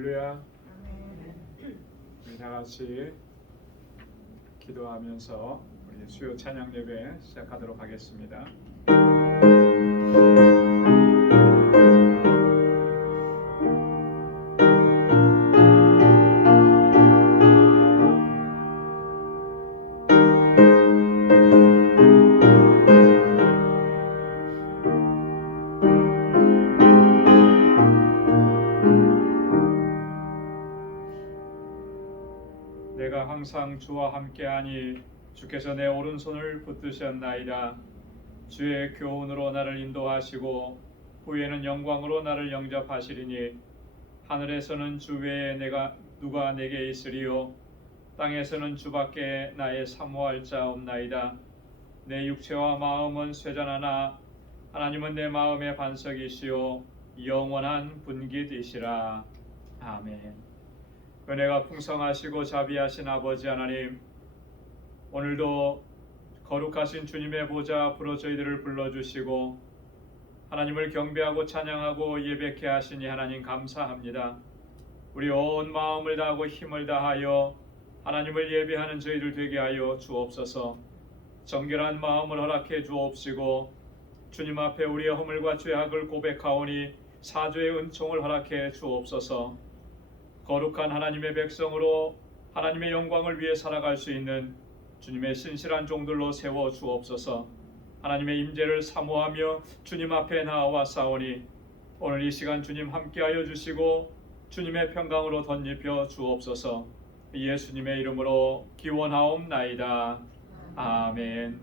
할렐루야. 우리 다 같이 기도하면서 우리 수요 찬양 예배 시작하도록 하겠습니다. 내가 항상 주와 함께하니 주께서 내 오른손을 붙드셨나이다. 주의 교훈으로 나를 인도하시고 후에는 영광으로 나를 영접하시리니 하늘에서는 주 외에 누가 내게 있으리요 땅에서는 주밖에 나의 사모할 자 없나이다. 내 육체와 마음은 쇠잔하나 하나님은 내 마음의 반석이시요 영원한 분깃이시라. 아멘. 은혜가 풍성하시고 자비하신 아버지 하나님, 오늘도 거룩하신 주님의 보좌 앞으로 저희들을 불러주시고 하나님을 경배하고 찬양하고 예배케 하시니 하나님 감사합니다. 우리 온 마음을 다하고 힘을 다하여 하나님을 예배하는 저희들 되게 하여 주옵소서. 정결한 마음을 허락해 주옵시고 주님 앞에 우리의 허물과 죄악을 고백하오니 사죄의 은총을 허락해 주옵소서. 거룩한 하나님의 백성으로 하나님의 영광을 위해 살아갈 수 있는 주님의 신실한 종들로 세워 주옵소서. 하나님의 임재를 사모하며 주님 앞에 나와 싸우니 오늘 이 시간 주님 함께하여 주시고 주님의 평강으로 덧입혀 주옵소서. 예수님의 이름으로 기원하옵나이다. 아멘.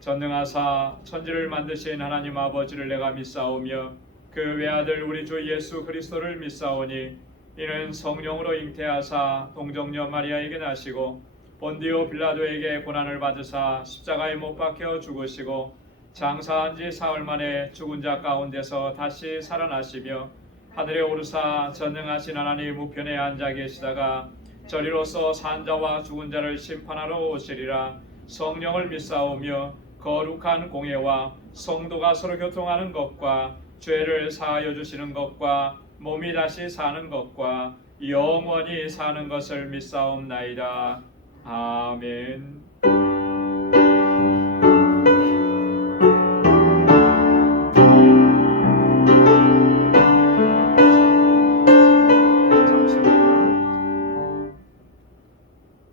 전능하사 천지를 만드신 하나님 아버지를 내가 믿사오며 그 외아들 우리 주 예수 그리스도를 믿사오니 이는 성령으로 잉태하사 동정녀 마리아에게 나시고 본디오 빌라도에게 고난을 받으사 십자가에 못 박혀 죽으시고 장사한 지 사흘 만에 죽은 자 가운데서 다시 살아나시며 하늘에 오르사 전능하신 하나님 우편에 앉아 계시다가 저리로서 산 자와 죽은 자를 심판하러 오시리라. 성령을 믿사오며 거룩한 공예와 성도가 서로 교통하는 것과 죄를 사하여 주시는 것과 몸이 다시 사는 것과 영원히 사는 것을 믿사옵나이다. 아멘. 잠시만요.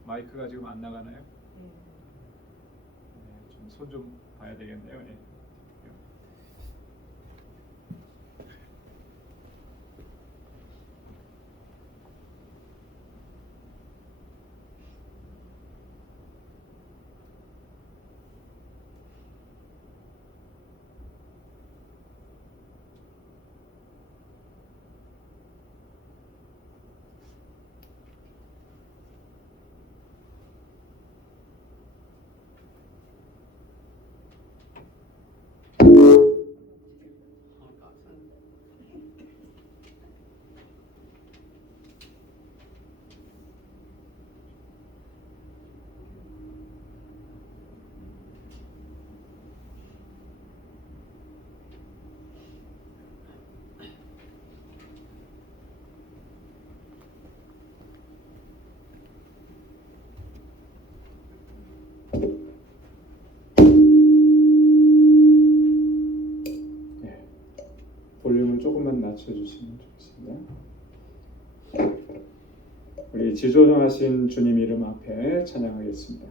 마이크가 지금 안 나가나요? 좀 손 좀 봐야 되겠네요. 네. 볼륨을 조금만 낮춰주시면 좋겠습니다. 우리 지존하신 주님 이름 앞에 찬양하겠습니다.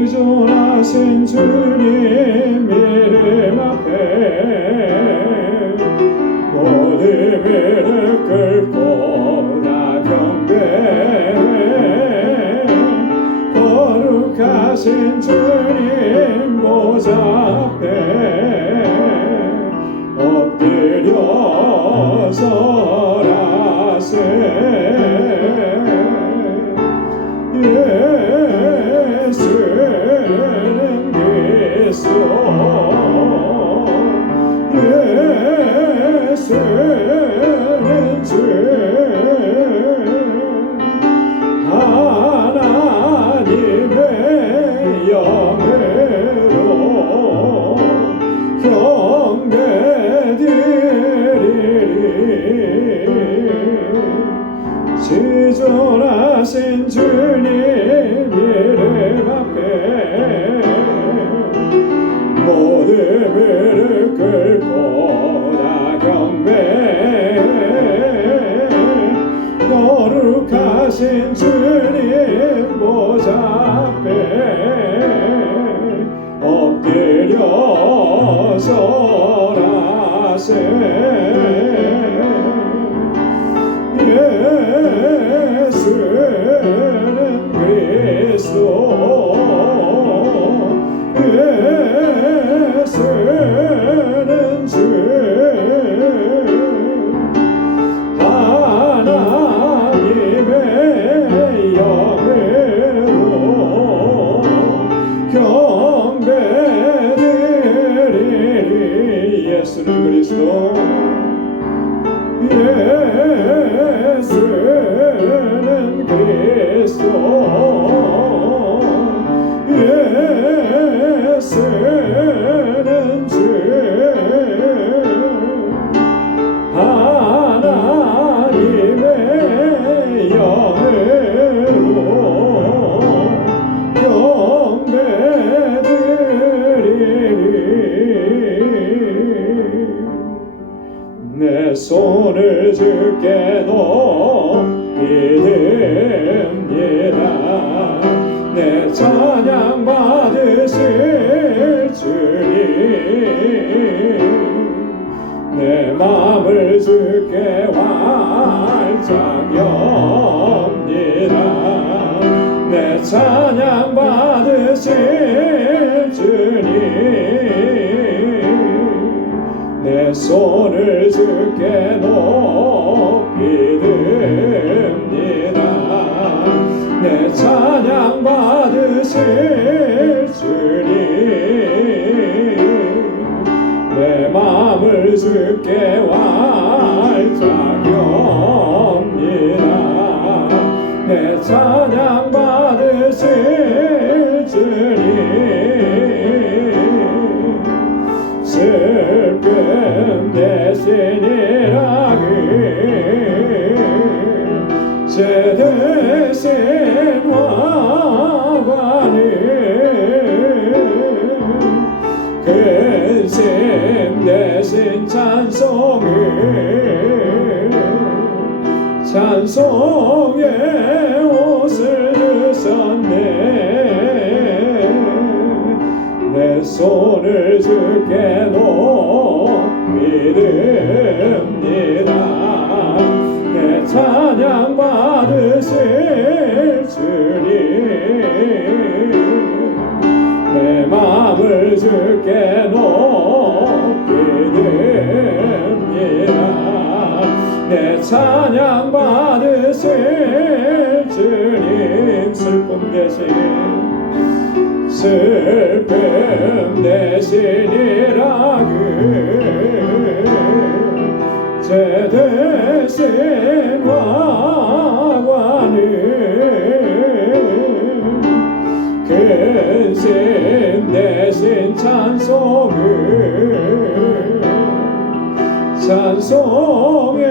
지존하신 주님 이름 앞에 모든 배를 끌고 나 경배해. 거룩하신 주님 보좌 앞에 엎드려 절하세. 예수는 그리스도 예수는 주 무릎을 꿇고 다 경배 거룩하신 주님 보좌 앞에 엎드려 절하세 예수는 그리스도 예수는 주 하나님의 영으로 경배드리리 예수는 그리스도 예수는 그리스도 예수는 주 하나님의 영으로 경배드리리 내 손을 주께 높이 듭니다 내 찬양 받으실 주님 내 맘을 주께 활짝 엽니다 내 찬양 받으실 주님 내 손을 주께 높이 듭니다 내 찬양 받으실 주님 내 맘을 주께 활짝 엽니다 내 찬양 받으실 주님 슬픔 대신이라기 제 대신 화관을 근심 대신 찬송의 옷을 주셨네 내 손을 주께 높이 듭니다 내 찬양 받으실 주님 내 맘을 주께 높이 듭니다 내 찬양 받으실 주님 슬픔 대신이라기 제 대신 화관을 근심 대신 찬송의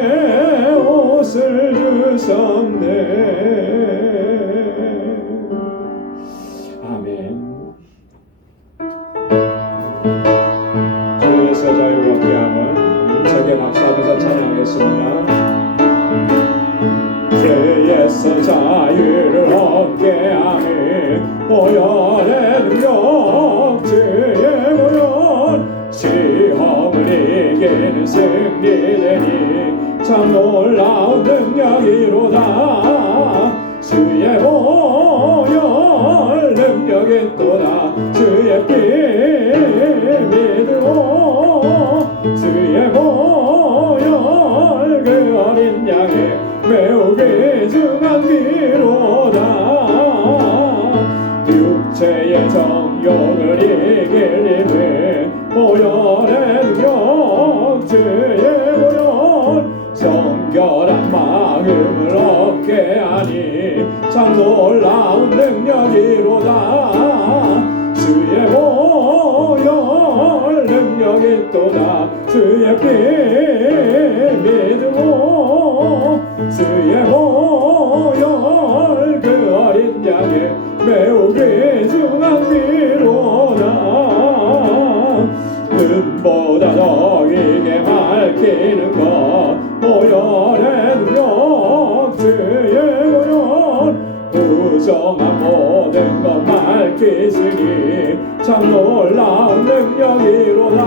옷을 주셨네 아멘 주에서 자유롭게 함을 힘차게 박수하면서 찬양하겠습니다 죄에서 자유를 얻게 하는 보혈의 능력 주의 보혈 시험을 이기는 승리되니 참 놀라운 능력이로다 주의 보혈 능력이 또다 주의 피 믿고 주의 보혈 그 어린 양의 매우 귀중한 피로다 육체의 정욕을 이길 힘은 보혈의 능력 주의 보혈 정결한 마음을 얻게 하니 참 놀라운 능력이로다 주의 보혈 능력이 또다 주의 피 믿고 주의 보혈 그 어린 양의 매우 귀중한 피로다 금보다 더 길게 밝히는 것 보혈의 능력 주의 보혈 부정한 모든 것 밝히시니 참 놀라운 능력이로다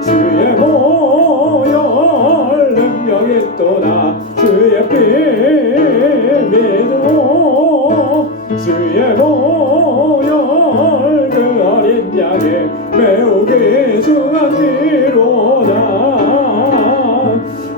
주의 보혈 능력이 있도다 주의 피 믿으오 주의 보혈 그 어린 양의 매우 귀중한 피로다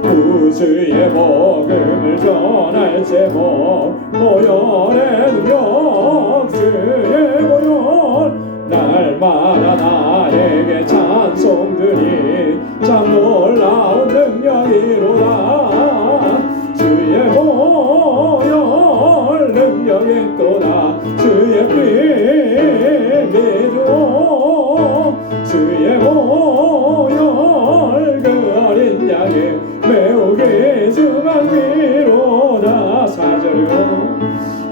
구주의 복음을 전할 제목 보혈의 능력 주의 보혈 날마다 나에게 찬송드리 참 놀라운 능력이로다 주의 보혈 능력이 있도다 주의 피 믿으오 주의 보혈 그 어린 양의 매우 귀중한 피로다 사절요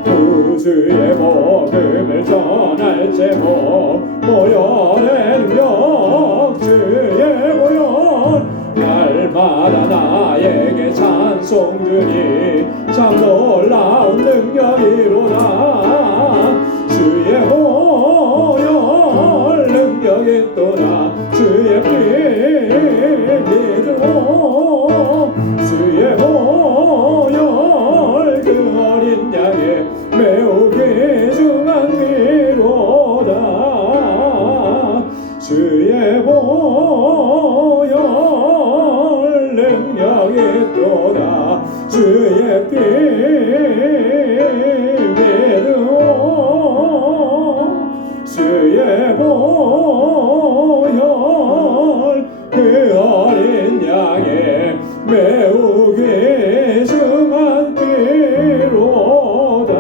구주의 복음을 전할 제목 보혈의 능력 주의 보혈 날마다 나에게 찬송드리 참 놀라운 능력이로다 주의 보혈 능력이 있도다 주의 피 믿으오 주의 보혈 그 어린 양의 매우 귀중한 피로다 주의 보혈 능력이 있도다 주의 피 믿으오 주의 보혈 그 어린 양의 매우 귀중한 피로다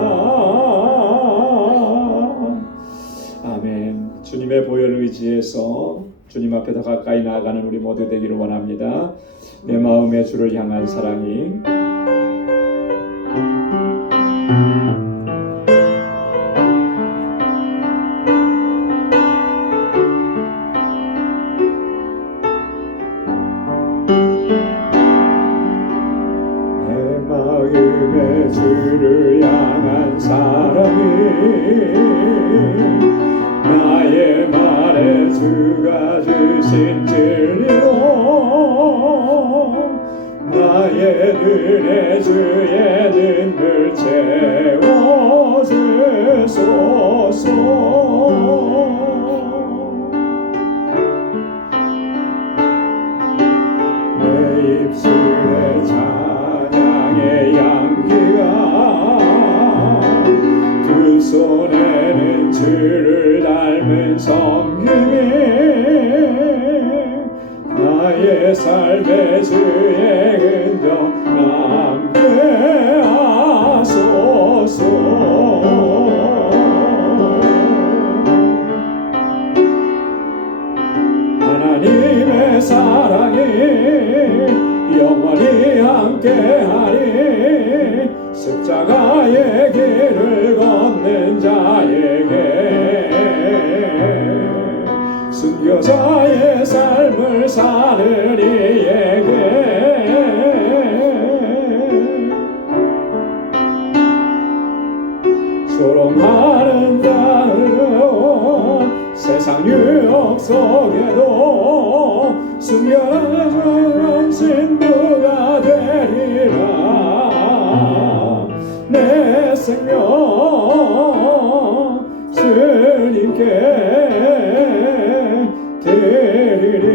아멘. 주님의 보혈을 의지해서 주님 앞에 더 가까이 나아가는 우리 모두 되기를 원합니다. 내 마음의 주를 향한 사랑이 내 마음의 주를 향한 사랑이 나의 말에 주가 주신 진리로 나의 눈에 주의 눈물 채워주소서 내 입술에 찬양의 향기가 두 손에는 주를 닮은 섬김이 나의 삶의 주의 흔적 남게 하소서 하나님의 사랑이 영원히 함께하리 십자가의 길을 걷는 자에게 순교자의 삶을 사는 이에게 조롱하는 자는 세상 유혹 속에도 숨겨진 신부가 되리라 내 생명 주님께 드리리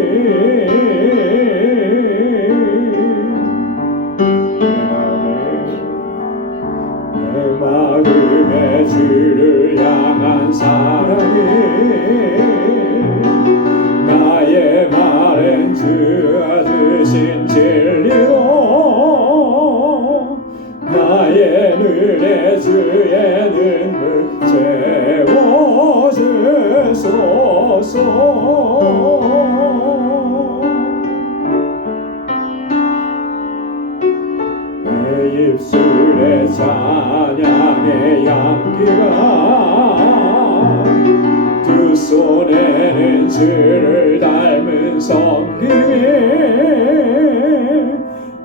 내 마음에 주를 향한 사랑이 나의 말엔 주가 주신 진리로 나의 눈에 주의 눈물 채워주소서 내 입술에 찬양의 향기가 두 손에 보내는 주를 닮은 섬김이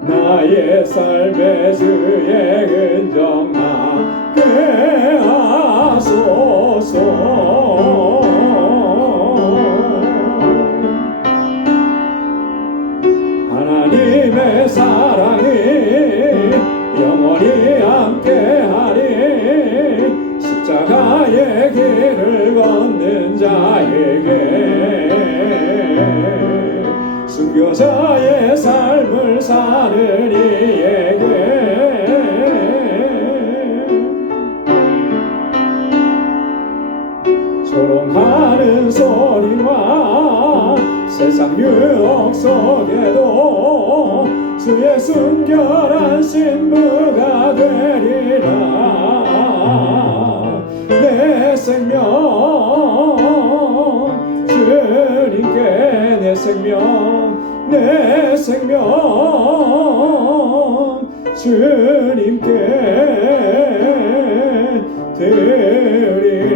나의 삶의 주의 흔적 나게 하소서. 하나님의 사랑이 영원히 함께하리. 십자가의 길을 걷는 자에게, 순교자의 삶을 사는 이에게 조롱하는 소리와 세상 유혹 속에도 주의 순결한 신부가 되리라. 내 생명 주님께, 내 생명, 내 생명 주님께 드리리.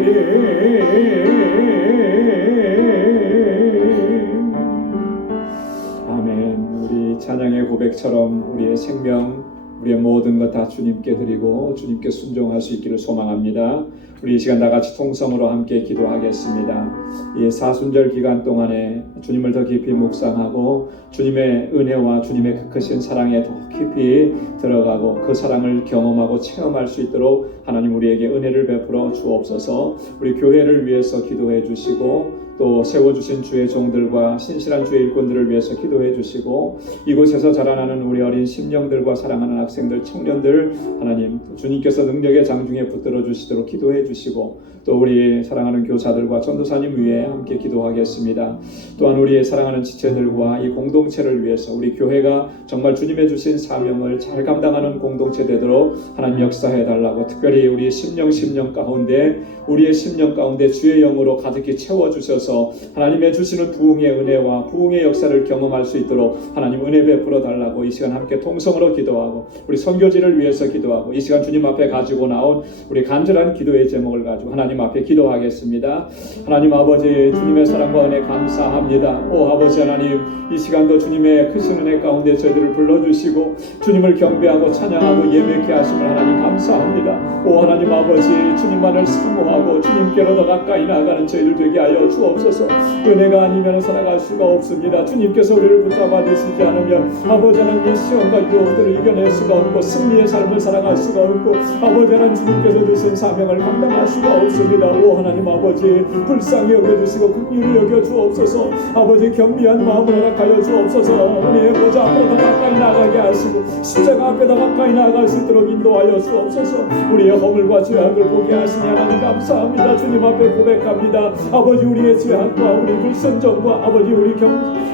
찬양의 고백처럼 우리의 생명, 우리의 모든 것 다 주님께 드리고 주님께 순종할 수 있기를 소망합니다. 우리 이 시간 다 같이 통성으로 함께 기도하겠습니다. 이 사순절 기간 동안에 주님을 더 깊이 묵상하고 주님의 은혜와 주님의 그 크신 사랑에 더 깊이 들어가고 그 사랑을 경험하고 체험할 수 있도록 하나님 우리에게 은혜를 베풀어 주옵소서. 우리 교회를 위해서 기도해 주시고 또 세워주신 주의 종들과 신실한 주의 일꾼들을 위해서 기도해 주시고 이곳에서 자라나는 우리 어린 심령들과 사랑하는 학생들, 청년들 하나님 주님께서 능력의 장중에 붙들어 주시도록 기도해 주시고 또 우리 사랑하는 교사들과 전도사님 위에 함께 기도하겠습니다. 또한 우리의 사랑하는 지체들과 이 공동체를 위해서 우리 교회가 정말 주님의 주신 사명을 잘 감당하는 공동체 되도록 하나님 역사해 달라고, 특별히 우리 심령 가운데 우리의 심령 가운데 주의 영으로 가득히 채워주셔서 하나님의 주시는 부흥의 은혜와 부흥의 역사를 경험할 수 있도록 하나님 은혜 베풀어 달라고 이 시간 함께 통성으로 기도하고 우리 선교지를 위해서 기도하고 이 시간 주님 앞에 가지고 나온 우리 간절한 기도의 제목을 가지고 하나님 앞에 기도하겠습니다. 하나님 아버지, 주님의 사랑과 은혜 감사합니다. 오 아버지 하나님, 이 시간도 주님의 크신 은혜 가운데 저희들을 불러주시고 주님을 경배하고 찬양하고 예배케 하심을 하나님 감사합니다. 오 하나님 아버지, 주님만을 사모하고 주님께로 더 가까이 나아가는 저희들 되게 하여 주옵소서. 은혜가 아니면 살아갈 수가 없습니다. 주님께서 우리를 붙잡아 주시지 않으면 아버지 하나님 시험과 유혹들을 이겨낼 수가 없고 승리의 삶을 살아갈 수가 없고 아버지 하나님 주님께서 주신 사명을 감당할 수가 없습니다. 오 하나님 아버지, 불쌍히 여겨주시고 긍휼히 여겨 주옵소서. 아버지 겸비한 마음을 허락하여 주옵소서. 은혜의 보좌 앞으로 더 가까이 나가게 하시고 십자가 앞에 더 가까이 나아갈 수 있도록 인도하여 주옵소서. 우리의 허물과 죄악을 보게 하시니 하나님 감사합니다. 주님 앞에 고백합니다. 아버지 우리의 죄악과 우리 불순종과 아버지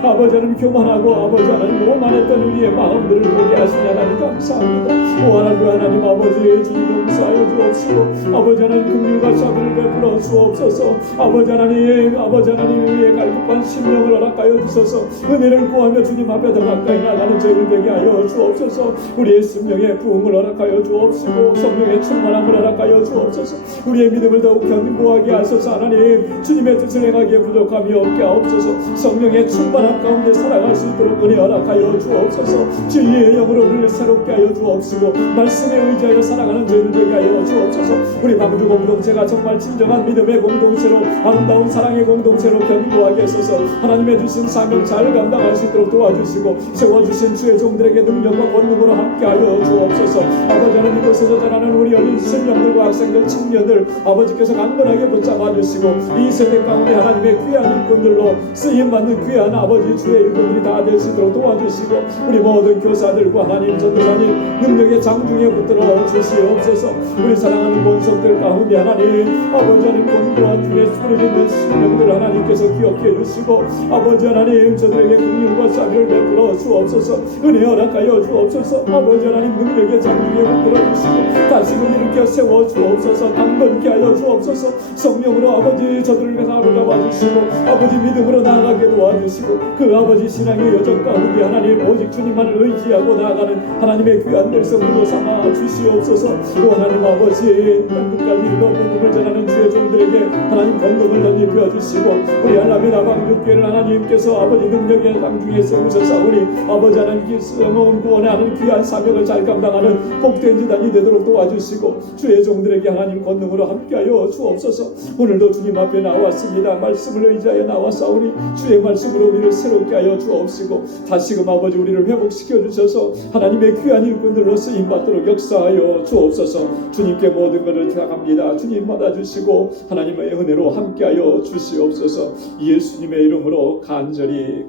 아버지 하나님 교만하고 아버지 하나님 오만했던 우리의 마음들을 보게 하시니 하나님 감사합니다. 오 하나님 아버지, 주님 용서하여 주옵시고 아버지 하나님 긍휼과 자비를 베풀어 주옵소서. 아버지 하나님 우리의 갈급한 심령을 허락하여 주소서. 은혜를 구하며 주님 앞에 더 가까이 나가는 저희를 되게 하여 주옵소서. 우리의 심령의 부흥을 허락하여 주옵시고 성령의 충만함을 허락하여 주옵소서. 우리의 믿음을 더욱 견고하게 하소서. 하나님 주님의 뜻을 행하기에 부족함이 없게 하옵소서. 성령의 충만함 가운데 살아갈 수 있도록 은혜 허락하여 주옵소서. 진리의 영으로 우리를 새롭게 하여 주옵시고 말씀에 의지하여 살아가는 저희를 되게 하여 주옵소서. 우리 방주 공동체가 정말 진정한 믿음의 공동체로 아름다운 사랑의 공동체로 견고하게 하소서. 하나님의 주신 사명 잘 감당할 수 있도록 도와주시고 세워주신 주의 종들에게 능력과 권능으로 함께하여 주옵소서. 아버지 하나님, 이곳에서 자라는 우리 어린 신령들과 학생들, 청년들 아버지께서 강건하게 붙잡아 주시고 이 세대 가운데 하나님의 귀한 일꾼들로 쓰임받는 귀한 아버지 주의 일꾼들이 다 될 수 있도록 도와주시고 우리 모든 교사들과 하나님 전도사님 능력의 장중에 붙들어 주시옵소서. 우리 사랑하는 본성들 가운데 하나님 아버지 하나님 권고한 중에 쓰러지는 신령들 하나님께서 기억해 주시고 아버지 하나님 저들에게 긍휼과 자비를 베풀어 주옵소서. 은혜 허락하여 주옵소서. 아버지 하나님 능력의 장중에 붙들어 주시고 다시금 일으켜 세워 주옵소서. 강건케 하여 주옵소서. 성령으로 아버지 저들을 사로잡아 주시고 아버지 믿음으로 나아가게 도와주시고 그 아버지 신앙의 여정 가운데 하나님 오직 주님만을 의지하고 나아가는 하나님의 귀한 백성들로 삼아 주시옵소서. 또 하나님 아버지 땅끝까지 이르러 복음을 살아가는 주의 종들에게 하나님 권능을 덧입혀 주시고 우리 하나님의 나방육교회를 하나님께서 아버지 능력의 상 중에 세우셨사오니 아버지 하나님께서 모은 구원하는 귀한 사명을 잘 감당하는 복된 지단이 되도록 도와주시고 주의 종들에게 하나님 권능으로 함께하여 주옵소서. 오늘도 주님 앞에 나왔습니다. 말씀을 의지하여 나왔사오니 주의 말씀으로 우리를 새롭게 하여 주옵시고 다시금 아버지 우리를 회복시켜 주셔서 하나님의 귀한 일꾼들로 쓰임받도록 역사하여 주옵소서. 주님께 모든 것을 드려갑니다. 주님 받아주시고 하나님의 은혜로 함께하여 주시옵소서. 예수님의 이름으로 간절히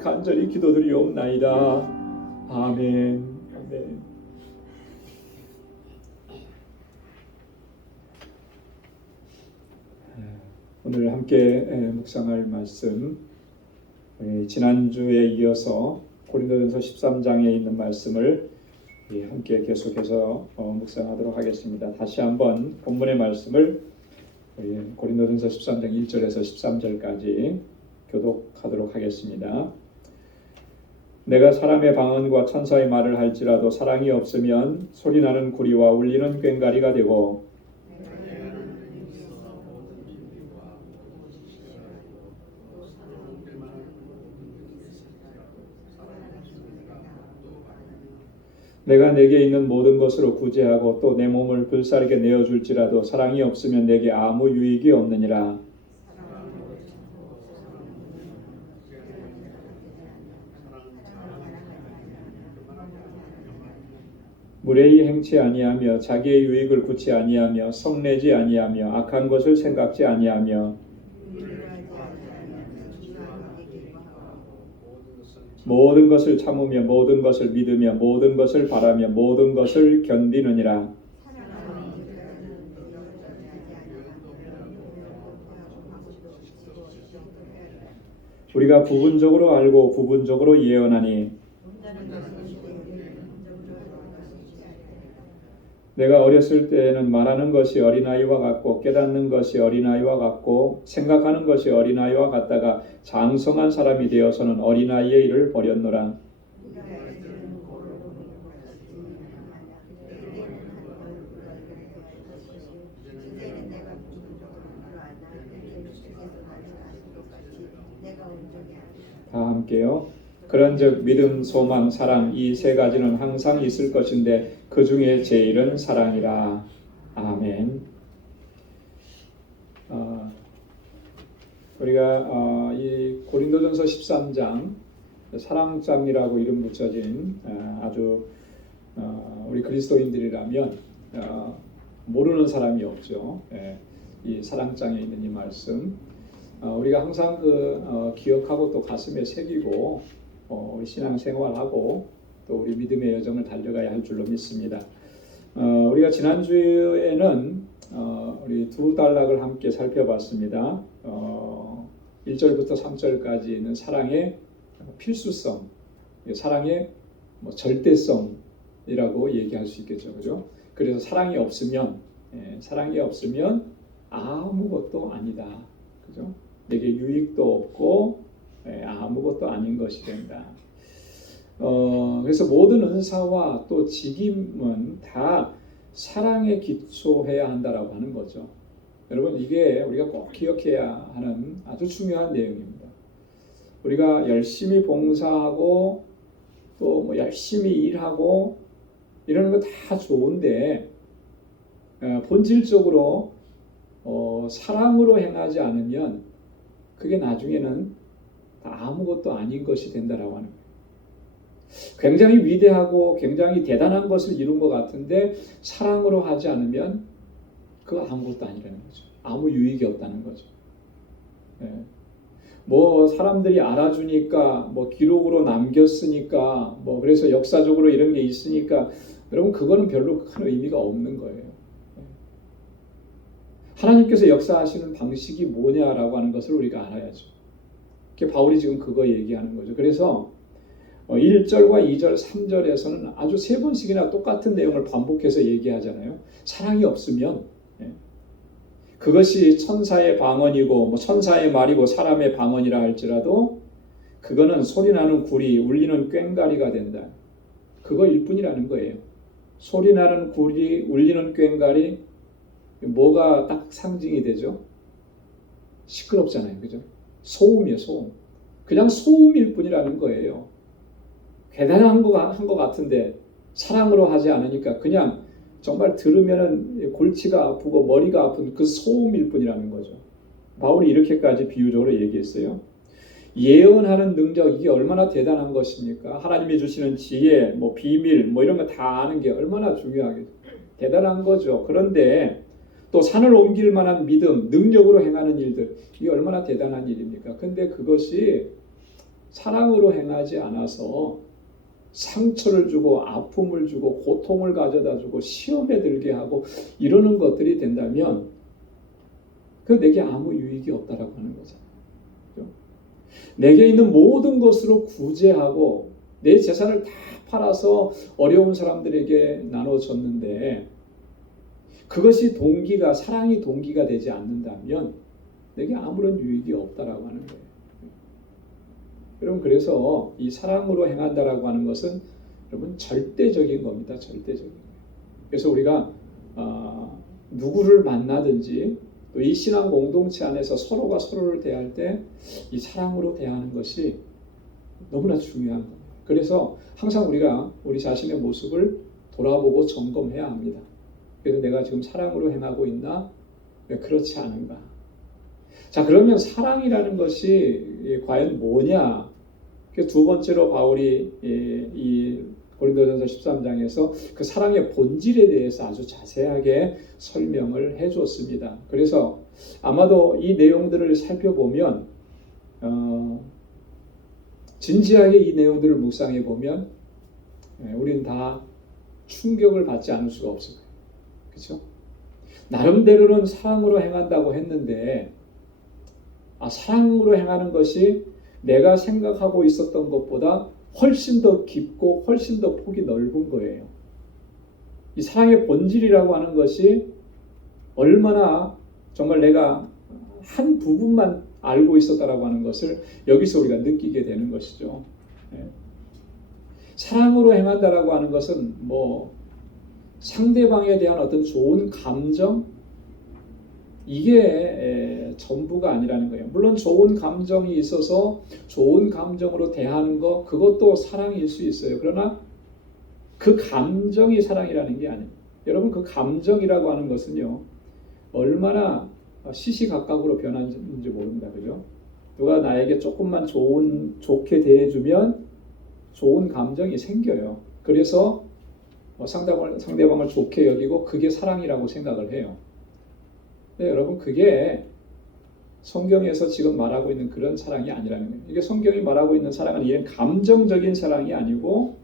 기도드리옵나이다. 아멘. 아멘. 오늘 함께 묵상할 말씀, 지난주에 이어서 고린도전서 13장에 있는 말씀을 함께 계속해서 묵상하도록 하겠습니다. 다시 한번 본문의 말씀을 고린도전서 13장 1절에서 13절까지 교독하도록 하겠습니다. 내가 사람의 방언과 천사의 말을 할지라도 사랑이 없으면 소리나는 구리와 울리는 꽹과리가 되고 내가 내게 있는 모든 것으로 구제하고 또 내 몸을 불사르게 내어줄지라도 사랑이 없으면 내게 아무 유익이 없느니라. 무례히 행치 아니하며 자기의 유익을 구치 아니하며 성내지 아니하며 악한 것을 생각지 아니하며 모든 것을 참으며 모든 것을 믿으며 모든 것을 바라며 모든 것을 견디느니라. 우리가 부분적으로 알고 부분적으로 예언하니 내가 어렸을 때에는 말하는 것이 어린아이와 같고 깨닫는 것이 어린아이와 같고 생각하는 것이 어린아이와 같다가 장성한 사람이 되어서는 어린아이의 일을 버렸노라. 다 함께요. 그런즉 믿음, 소망, 사랑 이 세 가지는 항상 있을 것인데 그 중에 제일은 사랑이라. 아멘. 우리가 이 고린도전서 13장 사랑장이라고 이름 붙여진 아주 우리 그리스도인들이라면 모르는 사람이 없죠. 이 사랑장에 있는 이 말씀 우리가 항상 기억하고 또 가슴에 새기고 우리 신앙생활하고 또 우리 믿음의 여정을 달려가야 할 줄로 믿습니다. 우리가 지난주에는 우리 두 단락을 함께 살펴봤습니다. 1절부터 3절까지 있는 사랑의 필수성, 사랑의 절대성이라고 얘기할 수 있겠죠, 그죠? 그래서 사랑이 없으면 아무것도 아니다, 그죠? 내게 유익도 없고 아무것도 아닌 것이 된다. 그래서 모든 은사와 또 직임은 다 사랑에 기초해야 한다라고 하는 거죠. 여러분 이게 우리가 꼭 기억해야 하는 아주 중요한 내용입니다. 우리가 열심히 봉사하고 또 뭐 열심히 일하고 이러는 거 다 좋은데 본질적으로 사랑으로 행하지 않으면 그게 나중에는 아무것도 아닌 것이 된다라고 하는 거예요. 굉장히 위대하고 굉장히 대단한 것을 이룬 것 같은데 사랑으로 하지 않으면 그거 아무것도 아니라는 거죠. 아무 유익이 없다는 거죠. 뭐 사람들이 알아주니까 뭐 기록으로 남겼으니까 뭐 그래서 역사적으로 이런 게 있으니까 여러분 그거는 별로 큰 의미가 없는 거예요. 하나님께서 역사하시는 방식이 뭐냐라고 하는 것을 우리가 알아야죠. 바울이 지금 그거 얘기하는 거죠. 그래서 1절과 2절, 3절에서는 아주 세 번씩이나 똑같은 내용을 반복해서 얘기하잖아요. 사랑이 없으면 그것이 천사의 방언이고 뭐 천사의 말이고 사람의 방언이라 할지라도 그거는 소리나는 구리, 울리는 꽹과리가 된다. 그거일 뿐이라는 거예요. 소리나는 구리, 울리는 꽹과리, 뭐가 딱 상징이 되죠? 시끄럽잖아요. 그죠? 소음이에요, 소음. 그냥 소음일 뿐이라는 거예요. 대단한 것 같은데 사랑으로 하지 않으니까 그냥 정말 들으면은 골치가 아프고 머리가 아픈 그 소음일 뿐이라는 거죠. 바울이 이렇게까지 비유적으로 얘기했어요. 예언하는 능력, 이게 얼마나 대단한 것입니까? 하나님이 주시는 지혜, 뭐 비밀, 뭐 이런 거 다 아는 게 얼마나 중요하게 대단한 거죠. 그런데 또 산을 옮길 만한 믿음, 능력으로 행하는 일들, 이게 얼마나 대단한 일입니까? 근데 그것이 사랑으로 행하지 않아서 상처를 주고 아픔을 주고 고통을 가져다 주고 시험에 들게 하고 이러는 것들이 된다면 그 내게 아무 유익이 없다라고 하는 거잖아요. 그렇죠? 내게 있는 모든 것으로 구제하고 내 재산을 다 팔아서 어려운 사람들에게 나눠줬는데 그것이 동기가 사랑이 동기가 되지 않는다면 내게 아무런 유익이 없다라고 하는 거예요. 여러분 그래서 이 사랑으로 행한다라고 하는 것은 여러분 절대적인 겁니다. 절대적인 거예요. 그래서 우리가 누구를 만나든지 또 이 신앙 공동체 안에서 서로가 서로를 대할 때 이 사랑으로 대하는 것이 너무나 중요한 겁니다. 그래서 항상 우리가 우리 자신의 모습을 돌아보고 점검해야 합니다. 그래서 내가 지금 사랑으로 행하고 있나? 왜 그렇지 않은가? 자, 그러면 사랑이라는 것이 과연 뭐냐? 두 번째로 바울이 이 고린도전서 13장에서 그 사랑의 본질에 대해서 아주 자세하게 설명을 해줬습니다. 그래서 아마도 이 내용들을 살펴보면 진지하게 이 내용들을 묵상해 보면 우리는 다 충격을 받지 않을 수가 없어요. 그렇죠? 나름대로는 사랑으로 행한다고 했는데 사랑으로 행하는 것이 내가 생각하고 있었던 것보다 훨씬 더 깊고 훨씬 더 폭이 넓은 거예요. 이 사랑의 본질이라고 하는 것이 얼마나 정말 내가 한 부분만 알고 있었다라고 하는 것을 여기서 우리가 느끼게 되는 것이죠. 사랑으로 행한다라고 하는 것은 뭐 상대방에 대한 어떤 좋은 감정 이게 전부가 아니라는 거예요. 물론 좋은 감정이 있어서 좋은 감정으로 대하는 것 그것도 사랑일 수 있어요. 그러나 그 감정이 사랑이라는 게 아니에요. 여러분 그 감정이라고 하는 것은요 얼마나 시시각각으로 변하는지 모릅니다. 그죠? 누가 나에게 조금만 좋게 대해주면 좋은 감정이 생겨요. 그래서 상대방을 좋게 여기고 그게 사랑이라고 생각을 해요. 네, 여러분 그게 성경에서 지금 말하고 있는 그런 사랑이 아니라는 거예요. 이게 성경이 말하고 있는 사랑은 이런 감정적인 사랑이 아니고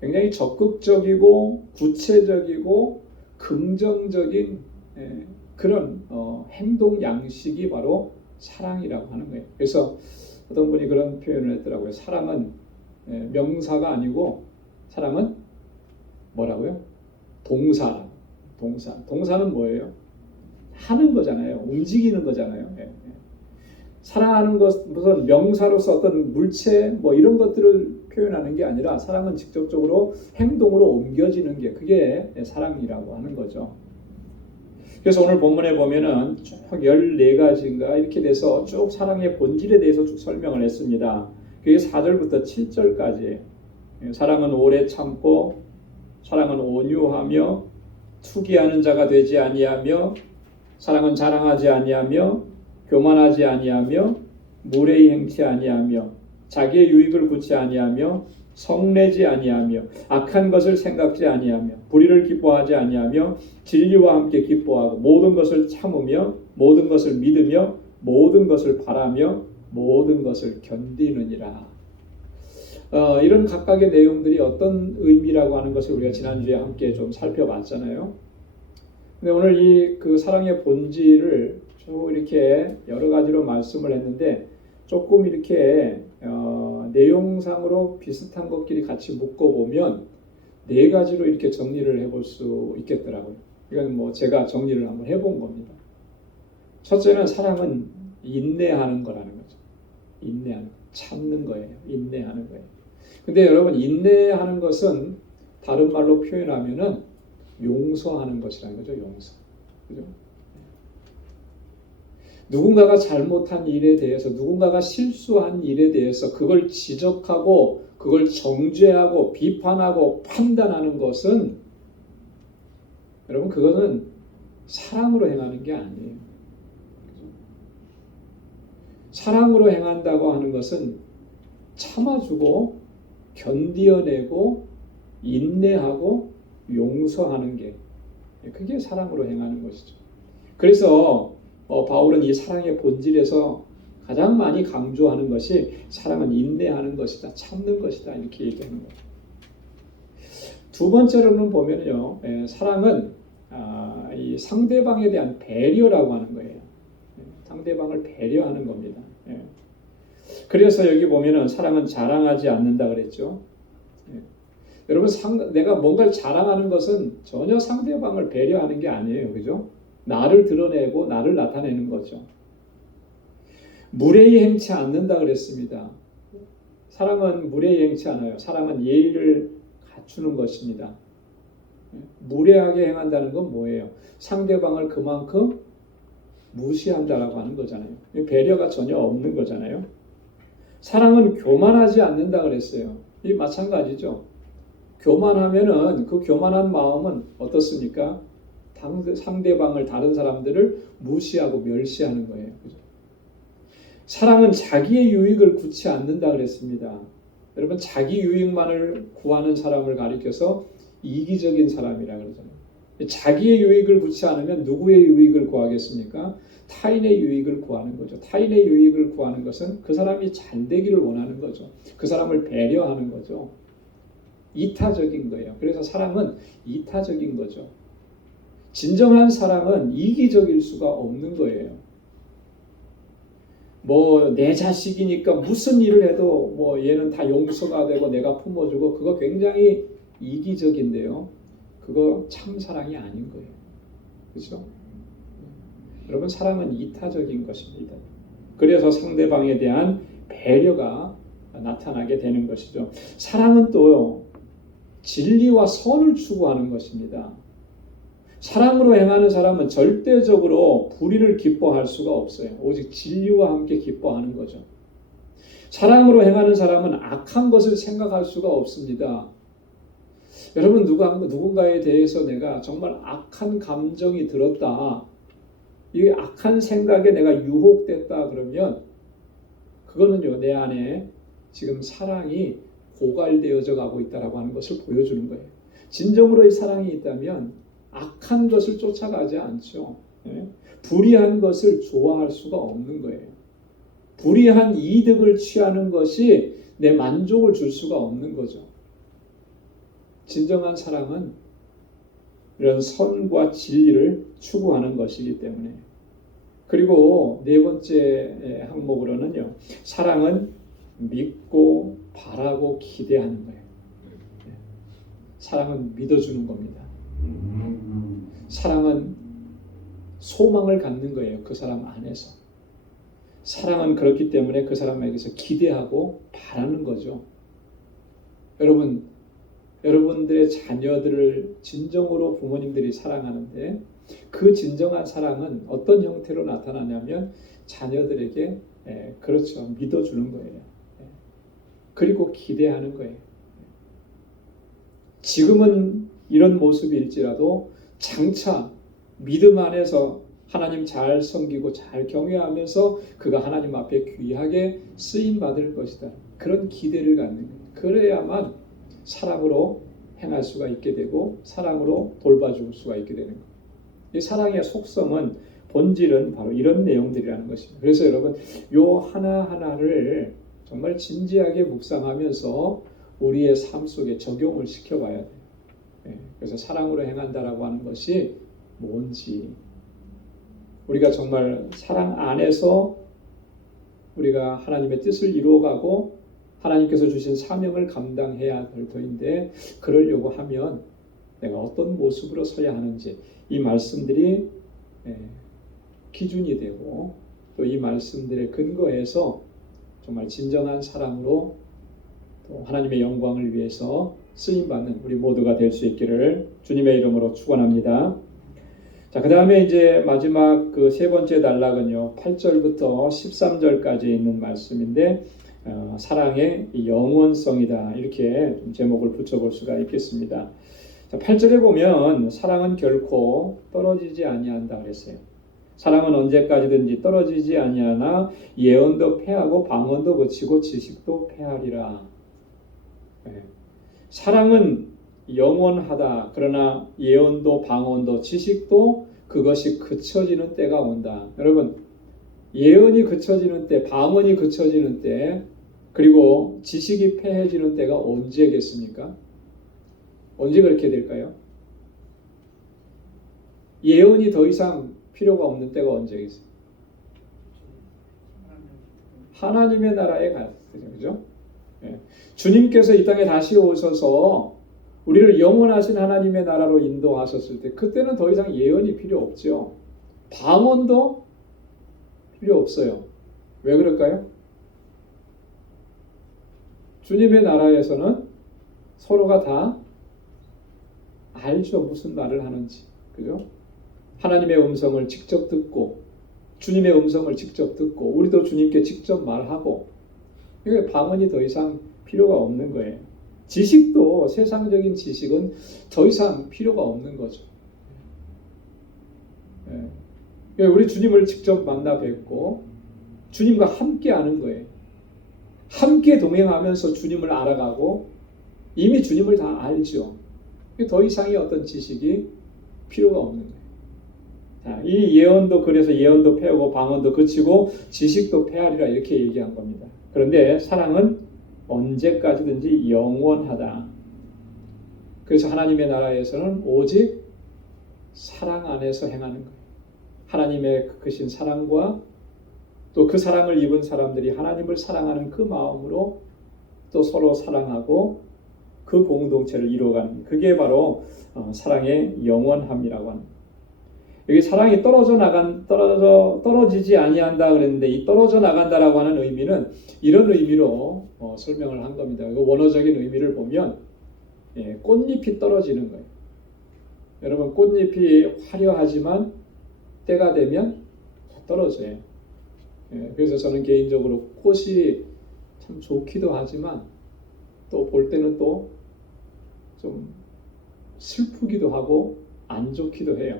굉장히 적극적이고 구체적이고 긍정적인 그런 행동 양식이 바로 사랑이라고 하는 거예요. 그래서 어떤 분이 그런 표현을 했더라고요. 사랑은 명사가 아니고 사랑은 뭐라고요? 동사는 뭐예요? 하는 거잖아요. 움직이는 거잖아요. 사랑하는 것 무슨 명사로서 어떤 물체 뭐 이런 것들을 표현하는 게 아니라 사랑은 직접적으로 행동으로 옮겨지는 게 그게 사랑이라고 하는 거죠. 그래서 오늘 본문에 보면은 쭉 14가지인가 이렇게 돼서 쭉 사랑의 본질에 대해서 쭉 설명을 했습니다. 그게 4절부터 7절까지 사랑은 오래 참고 사랑은 온유하며 투기하는 자가 되지 아니하며 사랑은 자랑하지 아니하며 교만하지 아니하며 무례히 행치 아니하며 자기의 유익을 굳지 아니하며 성내지 아니하며 악한 것을 생각지 아니하며 불의를 기뻐하지 아니하며 진리와 함께 기뻐하고 모든 것을 참으며 모든 것을 믿으며 모든 것을 바라며 모든 것을 견디느니라. 이런 각각의 내용들이 어떤 의미라고 하는 것을 우리가 지난주에 함께 좀 살펴봤잖아요. 근데 오늘 이 그 사랑의 본질을 쭉 이렇게 여러 가지로 말씀을 했는데 조금 이렇게 내용상으로 비슷한 것끼리 같이 묶어보면 4가지로 이렇게 정리를 해볼 수 있겠더라고요. 이건 뭐 제가 정리를 한번 해본 겁니다. 첫째는 사랑은 인내하는 거라는 거죠. 인내하는, 참는 거예요. 인내하는 거예요. 근데 여러분 인내하는 것은 다른 말로 표현하면은 용서하는 것이라는 거죠. 용서. 그죠? 누군가가 잘못한 일에 대해서, 누군가가 실수한 일에 대해서 그걸 지적하고 그걸 정죄하고 비판하고 판단하는 것은, 여러분, 그거는 사랑으로 행하는 게 아니에요. 그죠? 사랑으로 행한다고 하는 것은 참아주고 견디어내고 인내하고 용서하는 게, 그게 사랑으로 행하는 것이죠. 그래서 바울은 이 사랑의 본질에서 가장 많이 강조하는 것이 사랑은 인내하는 것이다, 참는 것이다, 이렇게 얘기하는 거예요. 두 번째로는 보면요, 사랑은 이 상대방에 대한 배려라고 하는 거예요. 상대방을 배려하는 겁니다. 그래서 여기 보면은 사랑은 자랑하지 않는다 그랬죠. 여러분, 내가 뭔가를 자랑하는 것은 전혀 상대방을 배려하는 게 아니에요. 그죠? 나를 드러내고 나를 나타내는 거죠. 무례히 행치 않는다 그랬습니다. 사랑은 무례히 행치 않아요. 사랑은 예의를 갖추는 것입니다. 무례하게 행한다는 건 뭐예요? 상대방을 그만큼 무시한다라고 하는 거잖아요. 배려가 전혀 없는 거잖아요. 사랑은 교만하지 않는다 그랬어요. 이 마찬가지죠. 교만하면은 그 교만한 마음은 어떻습니까? 상대방을, 다른 사람들을 무시하고 멸시하는 거예요. 그죠? 사랑은 자기의 유익을 구치 않는다 그랬습니다. 여러분, 자기 유익만을 구하는 사람을 가리켜서 이기적인 사람이라 그러잖아요. 자기의 유익을 구치 않으면 누구의 유익을 구하겠습니까? 타인의 유익을 구하는 거죠. 타인의 유익을 구하는 것은 그 사람이 잘 되기를 원하는 거죠. 그 사람을 배려하는 거죠. 이타적인 거예요. 그래서 사랑은 이타적인 거죠. 진정한 사랑은 이기적일 수가 없는 거예요. 내 자식이니까 무슨 일을 해도 얘는 다 용서가 되고 내가 품어주고, 그거 굉장히 이기적인데요. 그거 참 사랑이 아닌 거예요. 그렇죠? 여러분, 사랑은 이타적인 것입니다. 그래서 상대방에 대한 배려가 나타나게 되는 것이죠. 사랑은 또 진리와 선을 추구하는 것입니다. 사랑으로 행하는 사람은 절대적으로 불의를 기뻐할 수가 없어요. 오직 진리와 함께 기뻐하는 거죠. 사랑으로 행하는 사람은 악한 것을 생각할 수가 없습니다. 여러분, 누군가에 대해서 내가 정말 악한 감정이 들었다, 이 악한 생각에 내가 유혹됐다 그러면 그거는요, 내 안에 지금 사랑이 고갈되어져 가고 있다라고 하는 것을 보여주는 거예요. 진정으로 이 사랑이 있다면 악한 것을 쫓아가지 않죠. 불의한 것을 좋아할 수가 없는 거예요. 불의한 이득을 취하는 것이 내 만족을 줄 수가 없는 거죠. 진정한 사랑은 이런 선과 진리를 추구하는 것이기 때문에. 그리고 네 번째 항목으로는요, 사랑은 믿고 바라고 기대하는 거예요. 사랑은 믿어주는 겁니다. 사랑은 소망을 갖는 거예요. 그 사람 안에서. 사랑은 그렇기 때문에 그 사람에게서 기대하고 바라는 거죠. 여러분들의 자녀들을 진정으로 부모님들이 사랑하는데, 그 진정한 사랑은 어떤 형태로 나타나냐면 자녀들에게 그렇죠, 믿어주는 거예요. 그리고 기대하는 거예요. 지금은 이런 모습일지라도 장차 믿음 안에서 하나님 잘 섬기고 잘 경외하면서 그가 하나님 앞에 귀하게 쓰임 받을 것이다, 그런 기대를 갖는 거예요. 그래야만 사랑으로 행할 수가 있게 되고 사랑으로 돌봐줄 수가 있게 되는 거예요. 이 사랑의 속성은, 본질은 바로 이런 내용들이라는 것입니다. 그래서 여러분, 요 하나하나를 정말 진지하게 묵상하면서 우리의 삶 속에 적용을 시켜봐야 돼요. 그래서 사랑으로 행한다라고 하는 것이 뭔지, 우리가 정말 사랑 안에서 우리가 하나님의 뜻을 이루어가고 하나님께서 주신 사명을 감당해야 될 터인데, 그러려고 하면 내가 어떤 모습으로 서야 하는지, 이 말씀들이 기준이 되고, 또 이 말씀들의 근거에서 정말 진정한 사랑으로 또 하나님의 영광을 위해서 쓰임받는 우리 모두가 될 수 있기를 주님의 이름으로 축원합니다. 자, 그 다음에 이제 마지막 그 세 번째 단락은요, 8절부터 13절까지 있는 말씀인데, 사랑의 영원성이다. 이렇게 좀 제목을 붙여볼 수가 있겠습니다. 자, 8절에 보면 사랑은 결코 떨어지지 아니한다 그랬어요. 사랑은 언제까지든지 떨어지지 아니하나 예언도 패하고 방언도 그치고 지식도 패하리라. 사랑은 영원하다. 그러나 예언도 방언도 지식도 그것이 그쳐지는 때가 온다. 여러분, 예언이 그쳐지는 때, 방언이 그쳐지는 때, 그리고 지식이 패해지는 때가 언제겠습니까? 언제 그렇게 될까요? 예언이 더 이상 필요가 없는 때가 언제겠어요? 하나님의 나라에 갔을 때죠. 그죠? 예. 주님께서 이 땅에 다시 오셔서 우리를 영원하신 하나님의 나라로 인도하셨을 때, 그때는 더 이상 예언이 필요 없죠. 방언도 필요 없어요. 왜 그럴까요? 주님의 나라에서는 서로가 다 알죠. 무슨 말을 하는지. 그죠? 하나님의 음성을 직접 듣고, 주님의 음성을 직접 듣고, 우리도 주님께 직접 말하고, 이게 방언이 더 이상 필요가 없는 거예요. 지식도, 세상적인 지식은 더 이상 필요가 없는 거죠. 우리 주님을 직접 만나 뵙고 주님과 함께 하는 거예요. 함께 동행하면서 주님을 알아가고 이미 주님을 다 알죠. 더 이상의 어떤 지식이 필요가 없는 거예요. 자, 이 예언도 그래서 예언도 패하고 방언도 그치고 지식도 패하리라 이렇게 얘기한 겁니다. 그런데 사랑은 언제까지든지 영원하다. 그래서 하나님의 나라에서는 오직 사랑 안에서 행하는 거예요. 하나님의 크신 사랑과 또 그 사랑을 입은 사람들이 하나님을 사랑하는 그 마음으로 또 서로 사랑하고 그 공동체를 이루어가는, 그게 바로 사랑의 영원함이라고 합니다. 여기 사랑이 떨어지지 아니한다 그랬는데, 이 떨어져 나간다라고 하는 의미는 이런 의미로 설명을 한 겁니다. 원어적인 의미를 보면 꽃잎이 떨어지는 거예요. 여러분, 꽃잎이 화려하지만 때가 되면 떨어져요. 그래서 저는 개인적으로 꽃이 참 좋기도 하지만 또 볼 때는 또 좀 슬프기도 하고 안 좋기도 해요.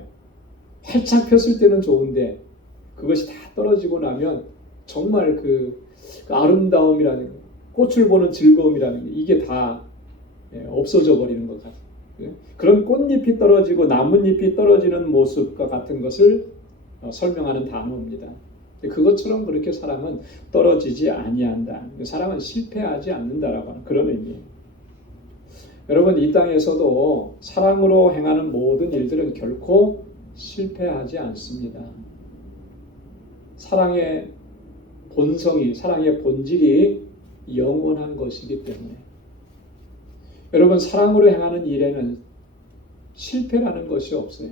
활짝 폈을 때는 좋은데 그것이 다 떨어지고 나면 정말 그 아름다움이라는 거, 꽃을 보는 즐거움이라는 게 이게 다 없어져 버리는 것 같아요. 그런 꽃잎이 떨어지고 나뭇잎이 떨어지는 모습과 같은 것을 설명하는 단어입니다. 그것처럼 그렇게 사랑은 떨어지지 아니한다. 사랑은 실패하지 않는다라고 하는 그런 의미예요. 여러분, 이 땅에서도 사랑으로 행하는 모든 일들은 결코 실패하지 않습니다. 사랑의 본성이, 사랑의 본질이 영원한 것이기 때문에 여러분, 사랑으로 행하는 일에는 실패라는 것이 없어요.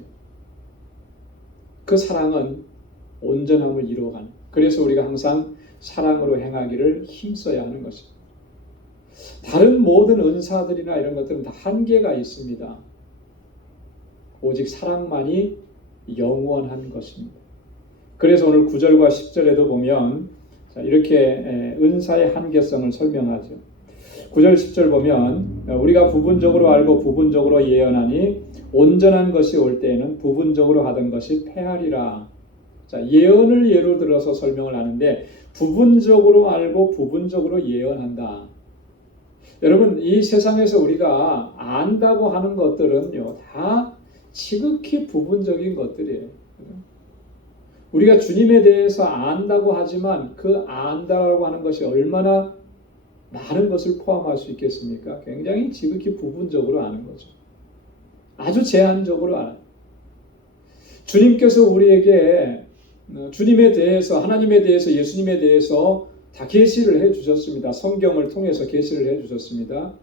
그 사랑은 온전함을 이루어가는, 그래서 우리가 항상 사랑으로 행하기를 힘써야 하는 것입니다. 다른 모든 은사들이나 이런 것들은 다 한계가 있습니다. 오직 사랑만이 영원한 것입니다. 그래서 오늘 9절과 10절에도 보면 이렇게 은사의 한계성을 설명하죠. 9절 10절 보면 우리가 부분적으로 알고 부분적으로 예언하니 온전한 것이 올 때에는 부분적으로 하던 것이 패하리라. 자, 예언을 예로 들어서 설명을 하는데 부분적으로 알고 부분적으로 예언한다. 여러분, 이 세상에서 우리가 안다고 하는 것들은요, 다 지극히 부분적인 것들이에요. 우리가 주님에 대해서 안다고 하지만 그 안다라고 하는 것이 얼마나 많은 것을 포함할 수 있겠습니까? 굉장히 지극히 부분적으로 아는 거죠. 아주 제한적으로 알아요. 주님께서 우리에게 주님에 대해서, 하나님에 대해서, 예수님에 대해서 다 계시를 해주셨습니다. 성경을 통해서 계시를 해주셨습니다.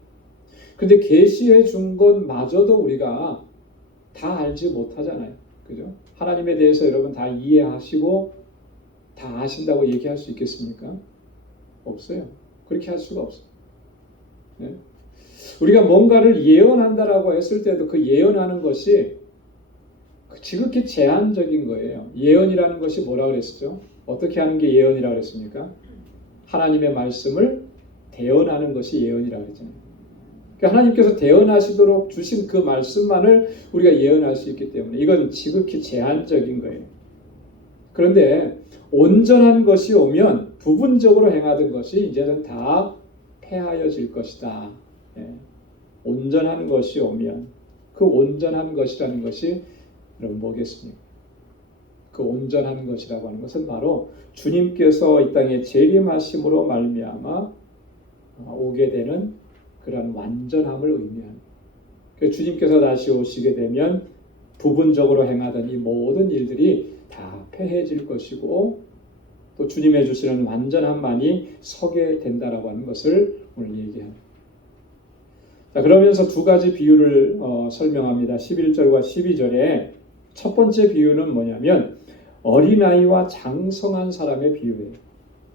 근데 계시해 준 것마저도 우리가 다 알지 못하잖아요. 그죠? 하나님에 대해서 여러분 다 이해하시고 다 아신다고 얘기할 수 있겠습니까? 없어요. 그렇게 할 수가 없어요. 네? 우리가 뭔가를 예언한다라고 했을 때도 그 예언하는 것이 지극히 제한적인 거예요. 예언이라는 것이 뭐라 그랬었죠? 어떻게 하는 게 예언이라고 그랬습니까? 하나님의 말씀을 대언하는 것이 예언이라고 그랬잖아요. 그러니까 하나님께서 대언하시도록 주신 그 말씀만을 우리가 예언할 수 있기 때문에 이건 지극히 제한적인 거예요. 그런데 온전한 것이 오면 부분적으로 행하던 것이 이제는 다 폐하여질 것이다. 예. 온전한 것이 오면 그 온전한 것이라는 것이 여러분 뭐겠습니까? 그 온전한 것이라고 하는 것은 바로 주님께서 이 땅에 재림하심으로 말미암아 오게 되는 그런 완전함을 의미합니다. 주님께서 다시 오시게 되면 부분적으로 행하던 이 모든 일들이 다 폐해질 것이고 또 주님의 주시는 완전함만이 서게 된다라고 하는 것을 오늘 얘기합니다. 자, 그러면서 두 가지 비유를 설명합니다. 11절과 12절에 첫 번째 비유는 뭐냐면 어린아이와 장성한 사람의 비유예요.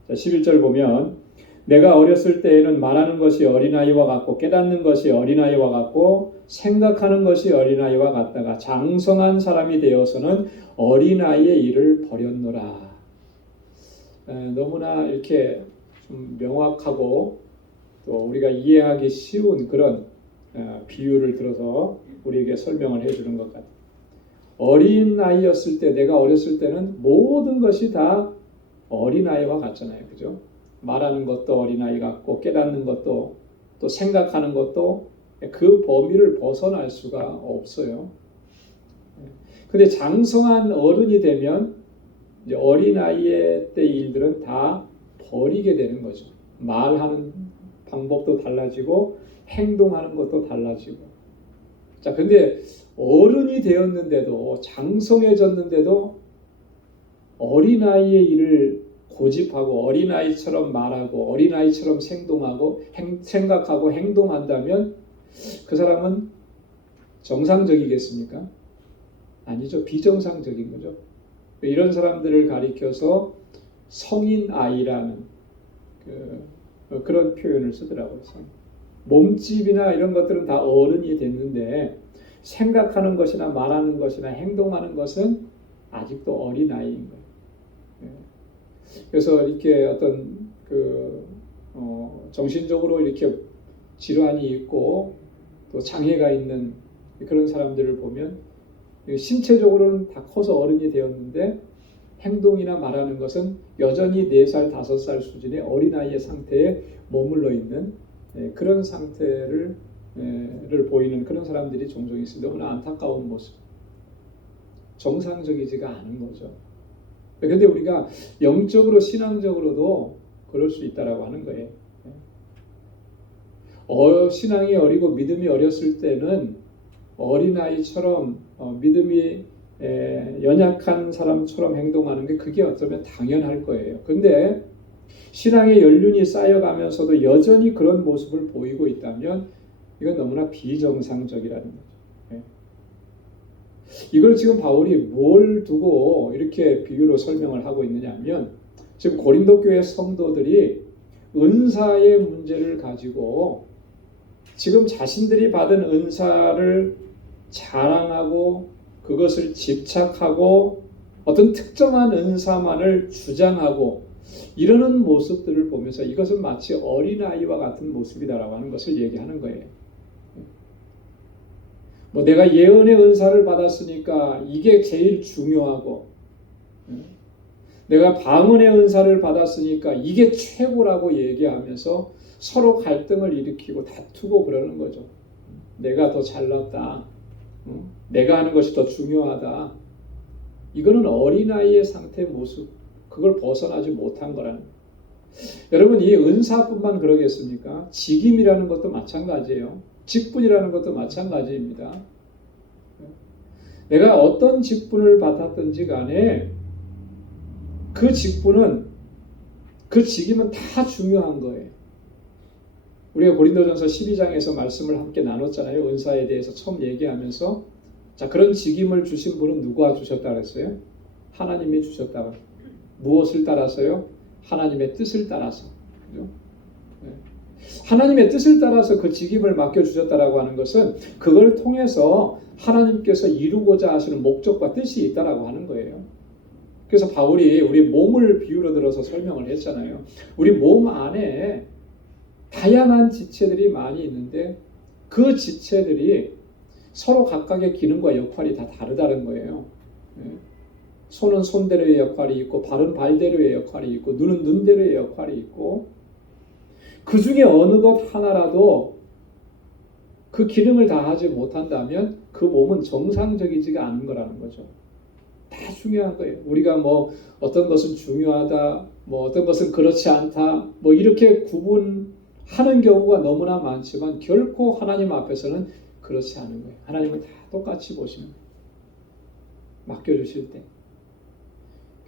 자, 11절 보면 내가 어렸을 때에는 말하는 것이 어린아이와 같고 깨닫는 것이 어린아이와 같고 생각하는 것이 어린아이와 같다가 장성한 사람이 되어서는 어린아이의 일을 버렸노라. 너무나 이렇게 좀 명확하고 또 우리가 이해하기 쉬운 그런 비유를 들어서 우리에게 설명을 해주는 것 같아요. 어린아이였을 때, 내가 어렸을 때는 모든 것이 다 어린아이와 같잖아요. 그죠? 말하는 것도 어린아이 같고 깨닫는 것도 또 생각하는 것도 그 범위를 벗어날 수가 없어요. 근데 장성한 어른이 되면 이제 어린아이의 때 일들은 다 버리게 되는 거죠. 말하는 방법도 달라지고 행동하는 것도 달라지고. 자, 근데 어른이 되었는데도 장성해졌는데도 어린아이의 일을 고집하고 어린아이처럼 말하고 어린아이처럼 생동하고 생각하고 행동한다면 그 사람은 정상적이겠습니까? 아니죠. 비정상적인 거죠. 이런 사람들을 가리켜서 성인 아이라는 그런 표현을 쓰더라고요. 몸집이나 이런 것들은 다 어른이 됐는데 생각하는 것이나 말하는 것이나 행동하는 것은 아직도 어린아이인 거예요. 그래서 이렇게 어떤 정신적으로 이렇게 질환이 있고 또 장애가 있는 그런 사람들을 보면 신체적으로는 다 커서 어른이 되었는데 행동이나 말하는 것은 여전히 4살, 5살 수준의 어린아이의 상태에 머물러 있는 그런 상태를 보이는 그런 사람들이 종종 있습니다. 너무나 안타까운 모습. 정상적이지가 않은 거죠. 그런데 우리가 영적으로 신앙적으로도 그럴 수 있다라고 하는 거예요. 신앙이 어리고 믿음이 어렸을 때는 어린아이처럼 믿음이 연약한 사람처럼 행동하는 게 그게 어쩌면 당연할 거예요. 근데 신앙의 연륜이 쌓여가면서도 여전히 그런 모습을 보이고 있다면 이건 너무나 비정상적이라는 거죠. 이걸 지금 바울이 뭘 두고 이렇게 비유로 설명을 하고 있느냐면 지금 고린도 교회 성도들이 은사의 문제를 가지고 지금 자신들이 받은 은사를 자랑하고 그것을 집착하고 어떤 특정한 은사만을 주장하고 이러는 모습들을 보면서 이것은 마치 어린아이와 같은 모습이다라고 하는 것을 얘기하는 거예요. 내가 예언의 은사를 받았으니까 이게 제일 중요하고 내가 방언의 은사를 받았으니까 이게 최고라고 얘기하면서 서로 갈등을 일으키고 다투고 그러는 거죠. 내가 더 잘났다. 내가 하는 것이 더 중요하다. 이거는 어린아이의 상태 모습, 그걸 벗어나지 못한 거라는 거예요. 여러분, 이 은사뿐만 그러겠습니까? 직임이라는 것도 마찬가지예요. 직분이라는 것도 마찬가지입니다. 내가 어떤 직분을 받았든지 간에 그 직분은, 그 직임은 다 중요한 거예요. 우리가 고린도전서 12장에서 말씀을 함께 나눴잖아요. 은사에 대해서 처음 얘기하면서 자, 그런 직임을 주신 분은 누가 주셨다 그랬어요? 하나님이 주셨다. 무엇을 따라서요? 하나님의 뜻을 따라서. 그죠? 하나님의 뜻을 따라서 그 직임을 맡겨주셨다라고 하는 것은 그걸 통해서 하나님께서 이루고자 하시는 목적과 뜻이 있다라고 하는 거예요. 그래서 바울이 우리 몸을 비유로 들어서 설명을 했잖아요. 우리 몸 안에 다양한 지체들이 많이 있는데 그 지체들이 서로 각각의 기능과 역할이 다 다르다는 거예요. 손은 손대로의 역할이 있고, 발은 발대로의 역할이 있고, 눈은 눈대로의 역할이 있고, 그 중에 어느 것 하나라도 그 기능을 다하지 못한다면 그 몸은 정상적이지가 않은 거라는 거죠. 다 중요한 거예요. 우리가 뭐 어떤 것은 중요하다, 뭐 어떤 것은 그렇지 않다, 뭐 이렇게 구분하는 경우가 너무나 많지만 결코 하나님 앞에서는 그렇지 않은 거예요. 하나님은 다 똑같이 보시는 거예요. 맡겨주실 때.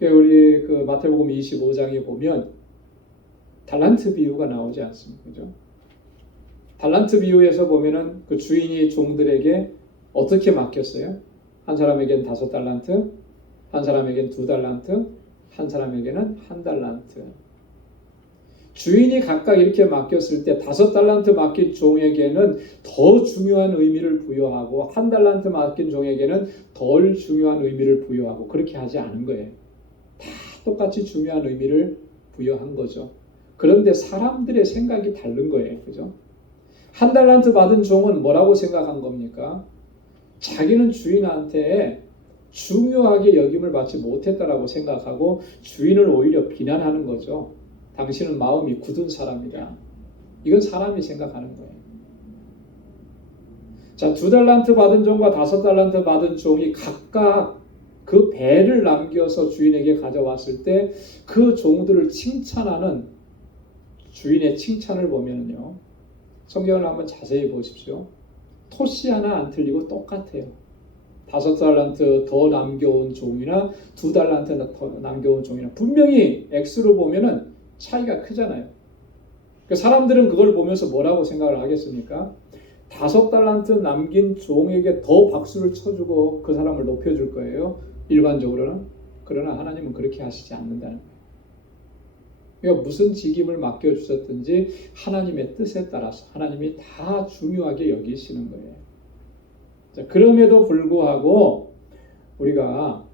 우리 그 마태복음 25장에 보면 달란트 비유가 나오지 않습니까? 그죠? 달란트 비유에서 보면은 그 주인이 종들에게 어떻게 맡겼어요? 한 사람에겐 5달란트, 한 사람에겐 2달란트, 한 사람에게는 1달란트. 주인이 각각 이렇게 맡겼을 때 5달란트 맡긴 종에게는 더 중요한 의미를 부여하고 1달란트 맡긴 종에게는 덜 중요한 의미를 부여하고 그렇게 하지 않은 거예요. 다 똑같이 중요한 의미를 부여한 거죠. 그런데 사람들의 생각이 다른 거예요. 그죠? 1달란트 받은 종은 뭐라고 생각한 겁니까? 자기는 주인한테 중요하게 여김을 받지 못했다라고 생각하고 주인을 오히려 비난하는 거죠. 당신은 마음이 굳은 사람이다. 이건 사람이 생각하는 거예요. 자, 2달란트 받은 종과 5달란트 받은 종이 각각 그 배를 남겨서 주인에게 가져왔을 때 그 종들을 칭찬하는 주인의 칭찬을 보면요. 성경을 한번 자세히 보십시오. 토씨 하나 안 틀리고 똑같아요. 5달란트 더 남겨온 종이나 2달란트 더 남겨온 종이나 분명히 X로 보면은 차이가 크잖아요. 사람들은 그걸 보면서 뭐라고 생각을 하겠습니까? 5달란트 남긴 종에게 더 박수를 쳐주고 그 사람을 높여줄 거예요. 일반적으로는. 그러나 하나님은 그렇게 하시지 않는다는 거예요. 그러니까 무슨 직임을 맡겨주셨든지 하나님의 뜻에 따라서 하나님이 다 중요하게 여기시는 거예요. 자, 그럼에도 불구하고 우리가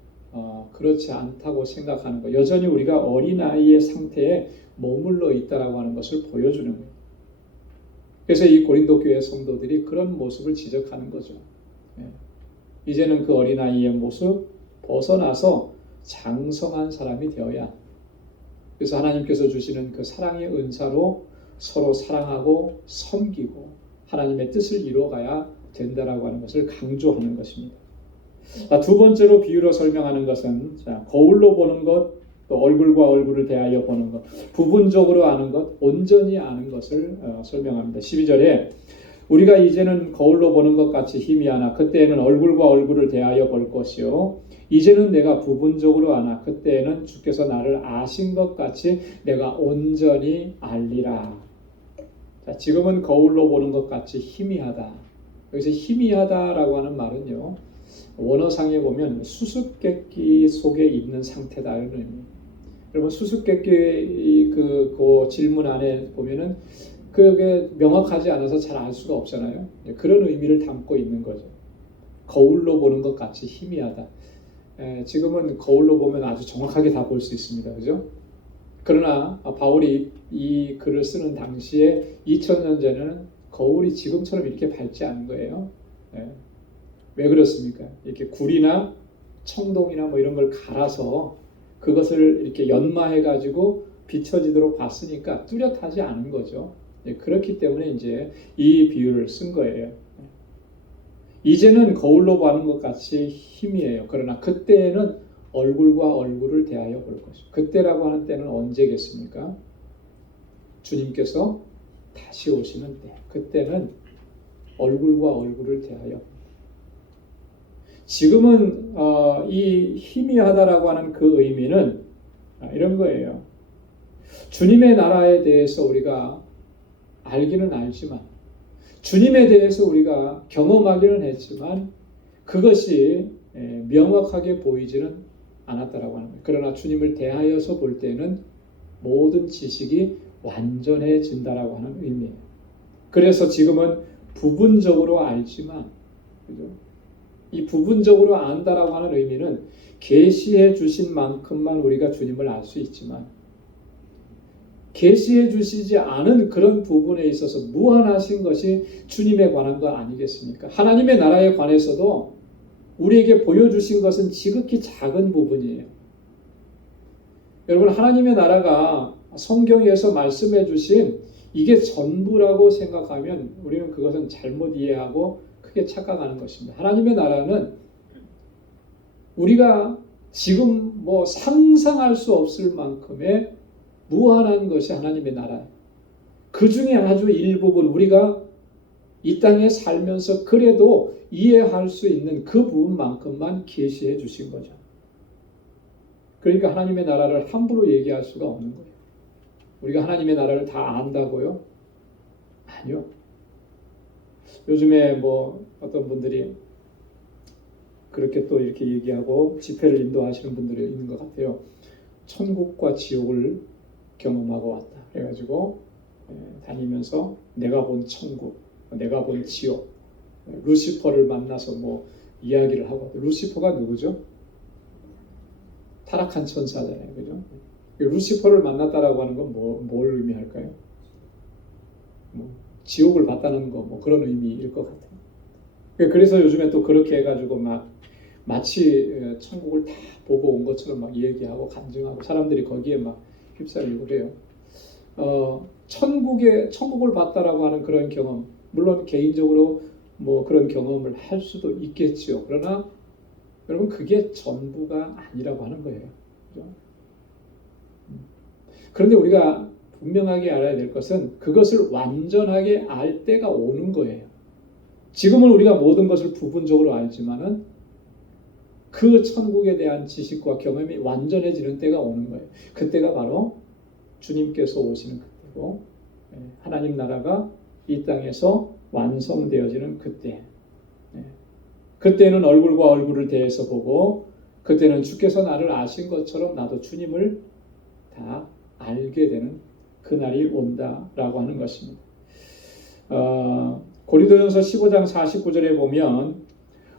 그렇지 않다고 생각하는 것, 여전히 우리가 어린아이의 상태에 머물러 있다라고 하는 것을 보여주는 거예요. 그래서 이 고린도 교회 성도들이 그런 모습을 지적하는 거죠. 이제는 그 어린아이의 모습 벗어나서 장성한 사람이 되어야, 그래서 하나님께서 주시는 그 사랑의 은사로 서로 사랑하고 섬기고 하나님의 뜻을 이루어가야 된다라고 하는 것을 강조하는 것입니다. 두 번째로 비유로 설명하는 것은 거울로 보는 것, 또 얼굴과 얼굴을 대하여 보는 것, 부분적으로 아는 것, 온전히 아는 것을 설명합니다. 12절에 우리가 이제는 거울로 보는 것 같이 희미하나 그때에는 얼굴과 얼굴을 대하여 볼 것이요 이제는 내가 부분적으로 아나 그때에는 주께서 나를 아신 것 같이 내가 온전히 알리라. 자, 지금은 거울로 보는 것 같이 희미하다. 여기서 희미하다라고 하는 말은요, 원어상에 보면 수수께끼 속에 있는 상태다는 의미입니다. 여러분 수수께끼 그 질문 안에 보면은 그게 명확하지 않아서 잘 알 수가 없잖아요. 그런 의미를 담고 있는 거죠. 거울로 보는 것 같이 희미하다. 지금은 거울로 보면 아주 정확하게 다 볼 수 있습니다. 그죠? 그러나 바울이 이 글을 쓰는 당시에 2000년 전에는 거울이 지금처럼 이렇게 밝지 않은 거예요. 왜 그렇습니까? 이렇게 굴이나 청동이나 뭐 이런 걸 갈아서 그것을 이렇게 연마해 가지고 비춰지도록 봤으니까 뚜렷하지 않은 거죠. 그렇기 때문에 이제 이 비유를 쓴 거예요. 이제는 거울로 보는 것 같이 희미해요. 그러나 그때는 얼굴과 얼굴을 대하여 볼 것이죠. 그때라고 하는 때는 언제겠습니까? 주님께서 다시 오시는 때. 그때는 얼굴과 얼굴을 대하여. 지금은 이 희미하다라고 하는 그 의미는 이런 거예요. 주님의 나라에 대해서 우리가 알기는 알지만, 주님에 대해서 우리가 경험하기는 했지만 그것이 명확하게 보이지는 않았다라고 하는 거예요. 그러나 주님을 대하여서 볼 때는 모든 지식이 완전해진다라고 하는 의미예요. 그래서 지금은 부분적으로 알지만, 그죠? 이 부분적으로 안다라고 하는 의미는 계시해 주신 만큼만 우리가 주님을 알 수 있지만, 계시해 주시지 않은 그런 부분에 있어서 무한하신 것이 주님에 관한 것 아니겠습니까? 하나님의 나라에 관해서도 우리에게 보여주신 것은 지극히 작은 부분이에요. 여러분, 하나님의 나라가 성경에서 말씀해 주신 이게 전부라고 생각하면 우리는 그것은 잘못 이해하고 크게 착각하는 것입니다. 하나님의 나라는 우리가 지금 뭐 상상할 수 없을 만큼의 무한한 것이 하나님의 나라예요. 그 중에 아주 일부분, 우리가 이 땅에 살면서 그래도 이해할 수 있는 그 부분만큼만 계시해 주신 거죠. 그러니까 하나님의 나라를 함부로 얘기할 수가 없는 거예요. 우리가 하나님의 나라를 다 안다고요? 아니요. 요즘에 뭐 어떤 분들이 그렇게 또 이렇게 얘기하고 집회를 인도하시는 분들이 있는 것 같아요. 천국과 지옥을 경험하고 왔다. 그래가지고 다니면서 내가 본 천국, 내가 본 지옥, 루시퍼를 만나서 뭐 이야기를 하고. 루시퍼가 누구죠? 타락한 천사잖아요, 그죠? 루시퍼를 만났다라고 하는 건 뭘 의미할까요? 뭐 지옥을 봤다는 거, 뭐 그런 의미일 것 같아요. 그래서 요즘에 또 그렇게 해가지고 막 마치 천국을 다 보고 온 것처럼 막 얘기하고 간증하고 사람들이 거기에 막 휩싸이고 그래요. 천국을 봤다라고 하는 그런 경험, 물론 개인적으로 뭐 그런 경험을 할 수도 있겠지요. 그러나 여러분, 그게 전부가 아니라고 하는 거예요. 그렇죠? 그런데 우리가 분명하게 알아야 될 것은 그것을 완전하게 알 때가 오는 거예요. 지금은 우리가 모든 것을 부분적으로 알지만은 그 천국에 대한 지식과 경험이 완전해지는 때가 오는 거예요. 그때가 바로 주님께서 오시는 그때고, 하나님 나라가 이 땅에서 완성되어지는 그때. 그때는 얼굴과 얼굴을 대해서 보고, 그때는 주께서 나를 아신 것처럼 나도 주님을 다 알게 되는 그날이 온다라고 하는 것입니다. 고린도전서 15장 49절에 보면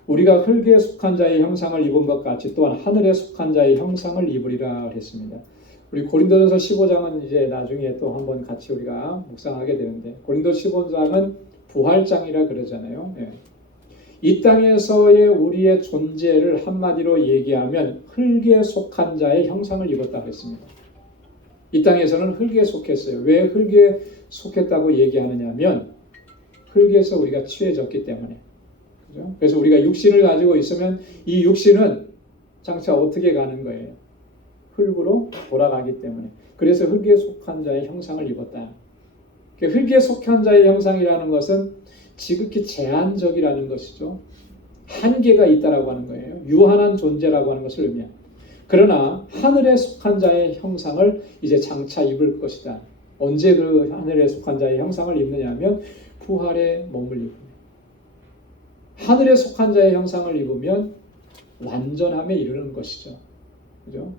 우리가 흙에 속한 자의 형상을 입은 것 같이 또한 하늘에 속한 자의 형상을 입으리라 했습니다. 우리 고린도전서 15장은 이제 나중에 또 한번 같이 우리가 묵상하게 되는데, 고린도 15장은 부활장이라 그러잖아요. 이 땅에서의 우리의 존재를 한마디로 얘기하면 흙에 속한 자의 형상을 입었다고 했습니다. 이 땅에서는 흙에 속했어요. 왜 흙에 속했다고 얘기하느냐 하면 흙에서 우리가 취해졌기 때문에. 그죠? 그래서 우리가 육신을 가지고 있으면 이 육신은 장차 어떻게 가는 거예요? 흙으로 돌아가기 때문에. 그래서 흙에 속한 자의 형상을 입었다. 흙에 속한 자의 형상이라는 것은 지극히 제한적이라는 것이죠. 한계가 있다라고 하는 거예요. 유한한 존재라고 하는 것을 의미합니다. 그러나 하늘에 속한 자의 형상을 이제 장차 입을 것이다. 언제 그 하늘에 속한 자의 형상을 입느냐 하면 부활의 몸을 입습니다. 하늘에 속한 자의 형상을 입으면 완전함에 이르는 것이죠. 그죠?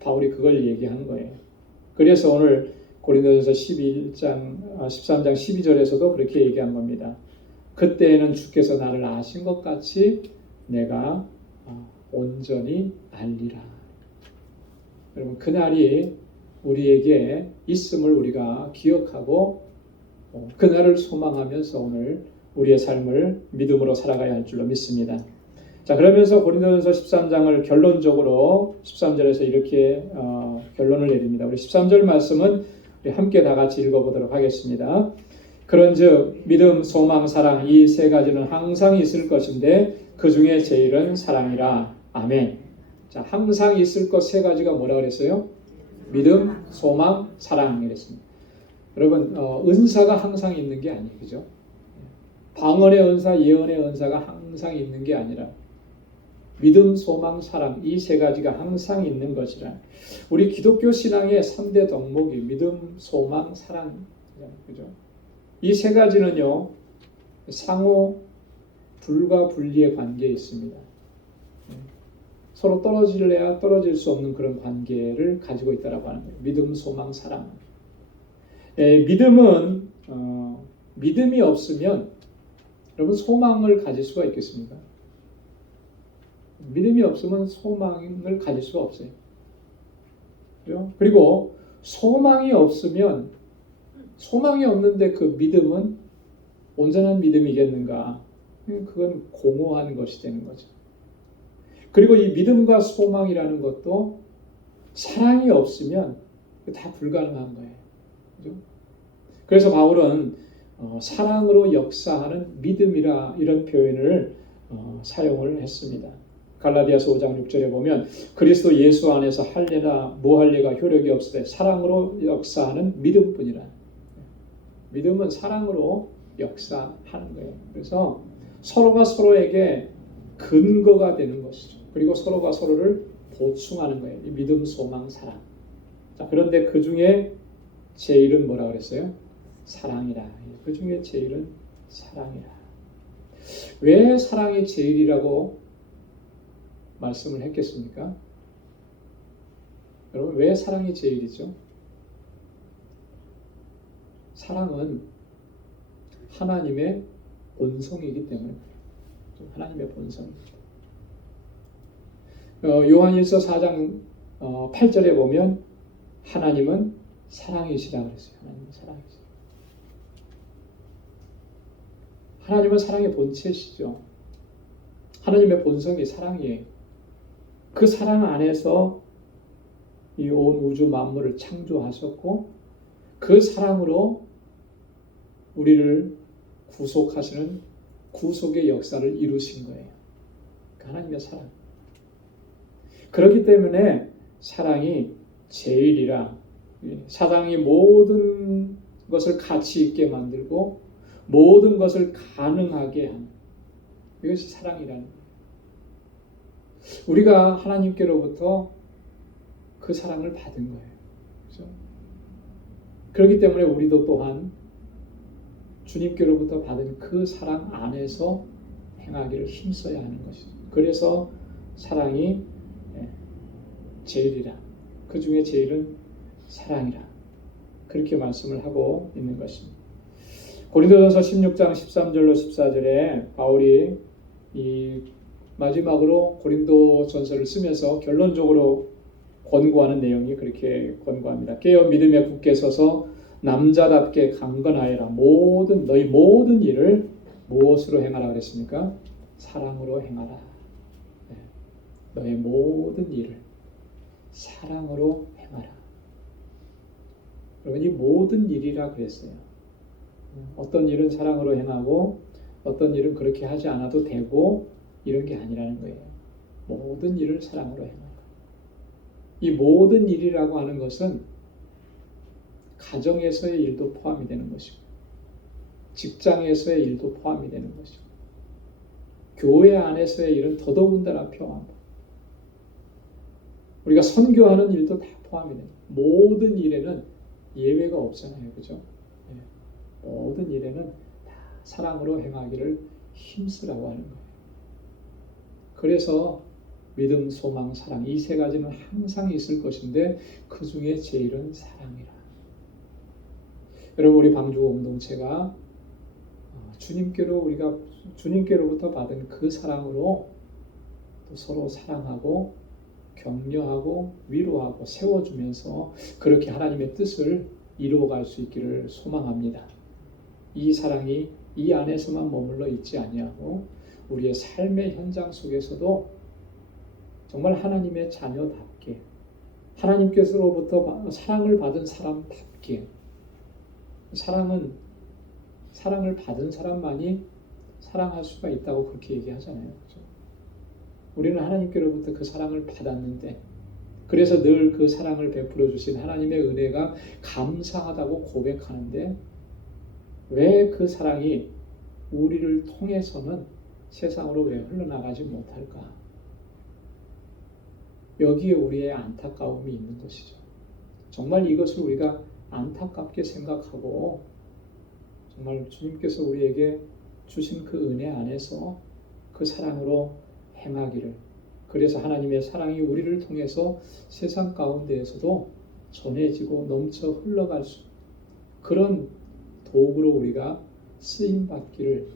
바울이 그걸 얘기하는 거예요. 그래서 오늘 고린도전서 13장 12절에서도 그렇게 얘기한 겁니다. 그때에는 주께서 나를 아신 것 같이 내가 온전히 알리라. 여러분, 그날이 우리에게 있음을 우리가 기억하고 그날을 소망하면서 오늘 우리의 삶을 믿음으로 살아가야 할 줄로 믿습니다. 자, 그러면서 고린도전서 13장을 결론적으로 13절에서 이렇게 결론을 내립니다. 우리 13절 말씀은 우리 함께 다 같이 읽어보도록 하겠습니다. 그런즉 믿음, 소망, 사랑 이 세 가지는 항상 있을 것인데 그 중에 제일은 사랑이라. 아멘. 자, 항상 있을 것 세 가지가 뭐라 그랬어요? 믿음, 소망, 사랑 이랬습니다. 여러분, 은사가 항상 있는 게 아니에요. 그죠? 방언의 은사, 예언의 은사가 항상 있는 게 아니라 믿음, 소망, 사랑 이 세 가지가 항상 있는 것이라. 우리 기독교 신앙의 3대 덕목이 믿음, 소망, 사랑. 그죠? 이 세 가지는요, 상호 불과 분리의 관계에 있습니다. 서로 떨어질래야 떨어질 수 없는 그런 관계를 가지고 있다라고 하는 거예요. 믿음, 소망, 사랑. 믿음은 믿음이 없으면 여러분 소망을 가질 수가 있겠습니까? 믿음이 없으면 소망을 가질 수가 없어요. 그죠? 그리고 소망이 없으면 소망이 없는데 그 믿음은 온전한 믿음이겠는가? 그건 공허한 것이 되는 거죠. 그리고 이 믿음과 소망이라는 것도 사랑이 없으면 다 불가능한 거예요. 그죠? 그래서 바울은 사랑으로 역사하는 믿음이라 이런 표현을 사용을 했습니다. 갈라디아서 5장 6절에 보면 그리스도 예수 안에서 할례나 무할례가 효력이 없으되 사랑으로 역사하는 믿음뿐이라. 믿음은 사랑으로 역사하는 거예요. 그래서 서로가 서로에게 근거가 되는 것이죠. 그리고 서로가 서로를 보충하는 거예요. 이 믿음, 소망, 사랑. 자, 그런데 그 중에 제일은 뭐라 그랬어요? 사랑이라. 그 중에 제일은 사랑이라. 왜 사랑이 제일이라고 말씀을 했겠습니까? 여러분, 왜 사랑이 제일이죠? 사랑은 하나님의 본성이기 때문에 하나님의 본성입니다. 요한일서 4장 8절에 보면 하나님은 사랑이시라 그랬어요. 하나님은 사랑이시라. 하나님은 사랑의 본체시죠. 하나님의 본성이 사랑이에요. 그 사랑 안에서 이 온 우주 만물을 창조하셨고 그 사랑으로 우리를 구속하시는 구속의 역사를 이루신 거예요. 그 하나님의 사랑. 그렇기 때문에 사랑이 제일이라. 사랑이 모든 것을 가치 있게 만들고 모든 것을 가능하게 하는 이것이 사랑이라는 거예요. 우리가 하나님께로부터 그 사랑을 받은 거예요. 그렇죠? 그렇기 때문에 우리도 또한 주님께로부터 받은 그 사랑 안에서 행하기를 힘써야 하는 것이죠. 그래서 사랑이 제일이라. 그 중에 제일은 사랑이라. 그렇게 말씀을 하고 있는 것입니다. 고린도전서 16장 13절로 14절에 바울이 이 마지막으로 고린도전서를 쓰면서 결론적으로 권고하는 내용이 그렇게 권고합니다. 깨어 믿음에 굳게 서서 남자답게 강건하여라. 너희 모든 일을 무엇으로 행하라 그랬습니까? 사랑으로 행하라. 너희 모든 일을 사랑으로 행하라. 여러분, 이 모든 일이라 그랬어요. 어떤 일은 사랑으로 행하고 어떤 일은 그렇게 하지 않아도 되고 이런 게 아니라는 거예요. 모든 일을 사랑으로 행하라. 이 모든 일이라고 하는 것은 가정에서의 일도 포함이 되는 것이고 직장에서의 일도 포함이 되는 것이고 교회 안에서의 일은 더더군다나 포함합니다. 우리가 선교하는 일도 다 포함이 됩니다. 모든 일에는 예외가 없잖아요. 그죠? 모든 일에는 다 사랑으로 행하기를 힘쓰라고 하는 거예요. 그래서 믿음, 소망, 사랑 이 세 가지는 항상 있을 것인데 그 중에 제일은 사랑이라. 여러분, 우리 방주 공동체가 주님께로부터 받은 그 사랑으로 또 서로 사랑하고 격려하고 위로하고 세워주면서 그렇게 하나님의 뜻을 이루어갈 수 있기를 소망합니다. 이 사랑이 이 안에서만 머물러 있지 아니하고 우리의 삶의 현장 속에서도 정말 하나님의 자녀답게 하나님께서로부터 사랑을 받은 사람답게 사랑을 받은 사람만이 사랑할 수가 있다고 그렇게 얘기하잖아요. 그렇죠? 우리는 하나님께로부터 그 사랑을 받았는데 그래서 늘 그 사랑을 베풀어 주신 하나님의 은혜가 감사하다고 고백하는데 왜 그 사랑이 우리를 통해서는 세상으로 왜 흘러나가지 못할까? 여기에 우리의 안타까움이 있는 것이죠. 정말 이것을 우리가 안타깝게 생각하고 정말 주님께서 우리에게 주신 그 은혜 안에서 그 사랑으로 행하기를 그래서 하나님의 사랑이 우리를 통해서 세상 가운데에서도 전해지고 넘쳐 흘러갈 수 그런 도구로 우리가 쓰임받기를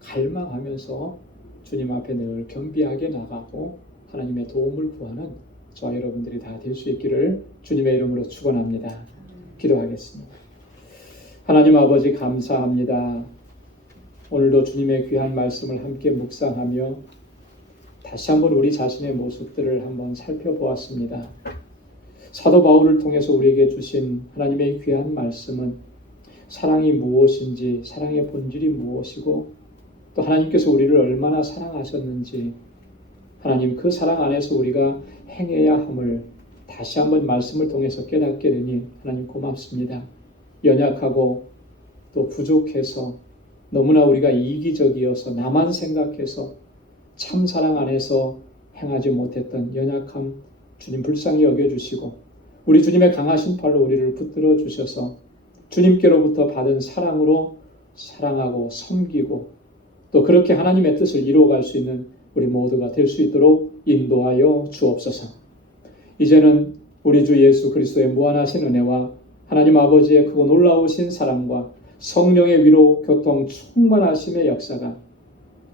갈망하면서 주님 앞에 늘 겸비하게 나가고 하나님의 도움을 구하는 저와 여러분들이 다 될 수 있기를 주님의 이름으로 축원합니다. 기도하겠습니다. 하나님 아버지 감사합니다. 오늘도 주님의 귀한 말씀을 함께 묵상하며 다시 한번 우리 자신의 모습들을 한번 살펴보았습니다. 사도 바울을 통해서 우리에게 주신 하나님의 귀한 말씀은 사랑이 무엇인지, 사랑의 본질이 무엇이고 또 하나님께서 우리를 얼마나 사랑하셨는지, 하나님 그 사랑 안에서 우리가 행해야 함을 다시 한번 말씀을 통해서 깨닫게 되니 하나님 고맙습니다. 연약하고 또 부족해서 너무나 우리가 이기적이어서 나만 생각해서 참 사랑 안에서 행하지 못했던 연약함 주님 불쌍히 여겨주시고 우리 주님의 강하신 팔로 우리를 붙들어 주셔서 주님께로부터 받은 사랑으로 사랑하고 섬기고 또 그렇게 하나님의 뜻을 이루어갈 수 있는 우리 모두가 될 수 있도록 인도하여 주옵소서. 이제는 우리 주 예수 그리스도의 무한하신 은혜와 하나님 아버지의 크고 놀라우신 사랑과 성령의 위로 교통 충만하심의 역사가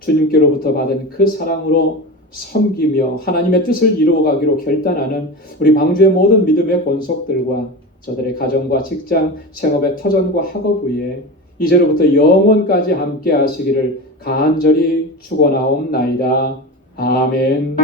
주님께로부터 받은 그 사랑으로 섬기며 하나님의 뜻을 이루어가기로 결단하는 우리 방주의 모든 믿음의 권속들과 저들의 가정과 직장, 생업의 터전과 학업 위에 이제로부터 영원까지 함께 하시기를 간절히 축원하옵나이다. 아멘.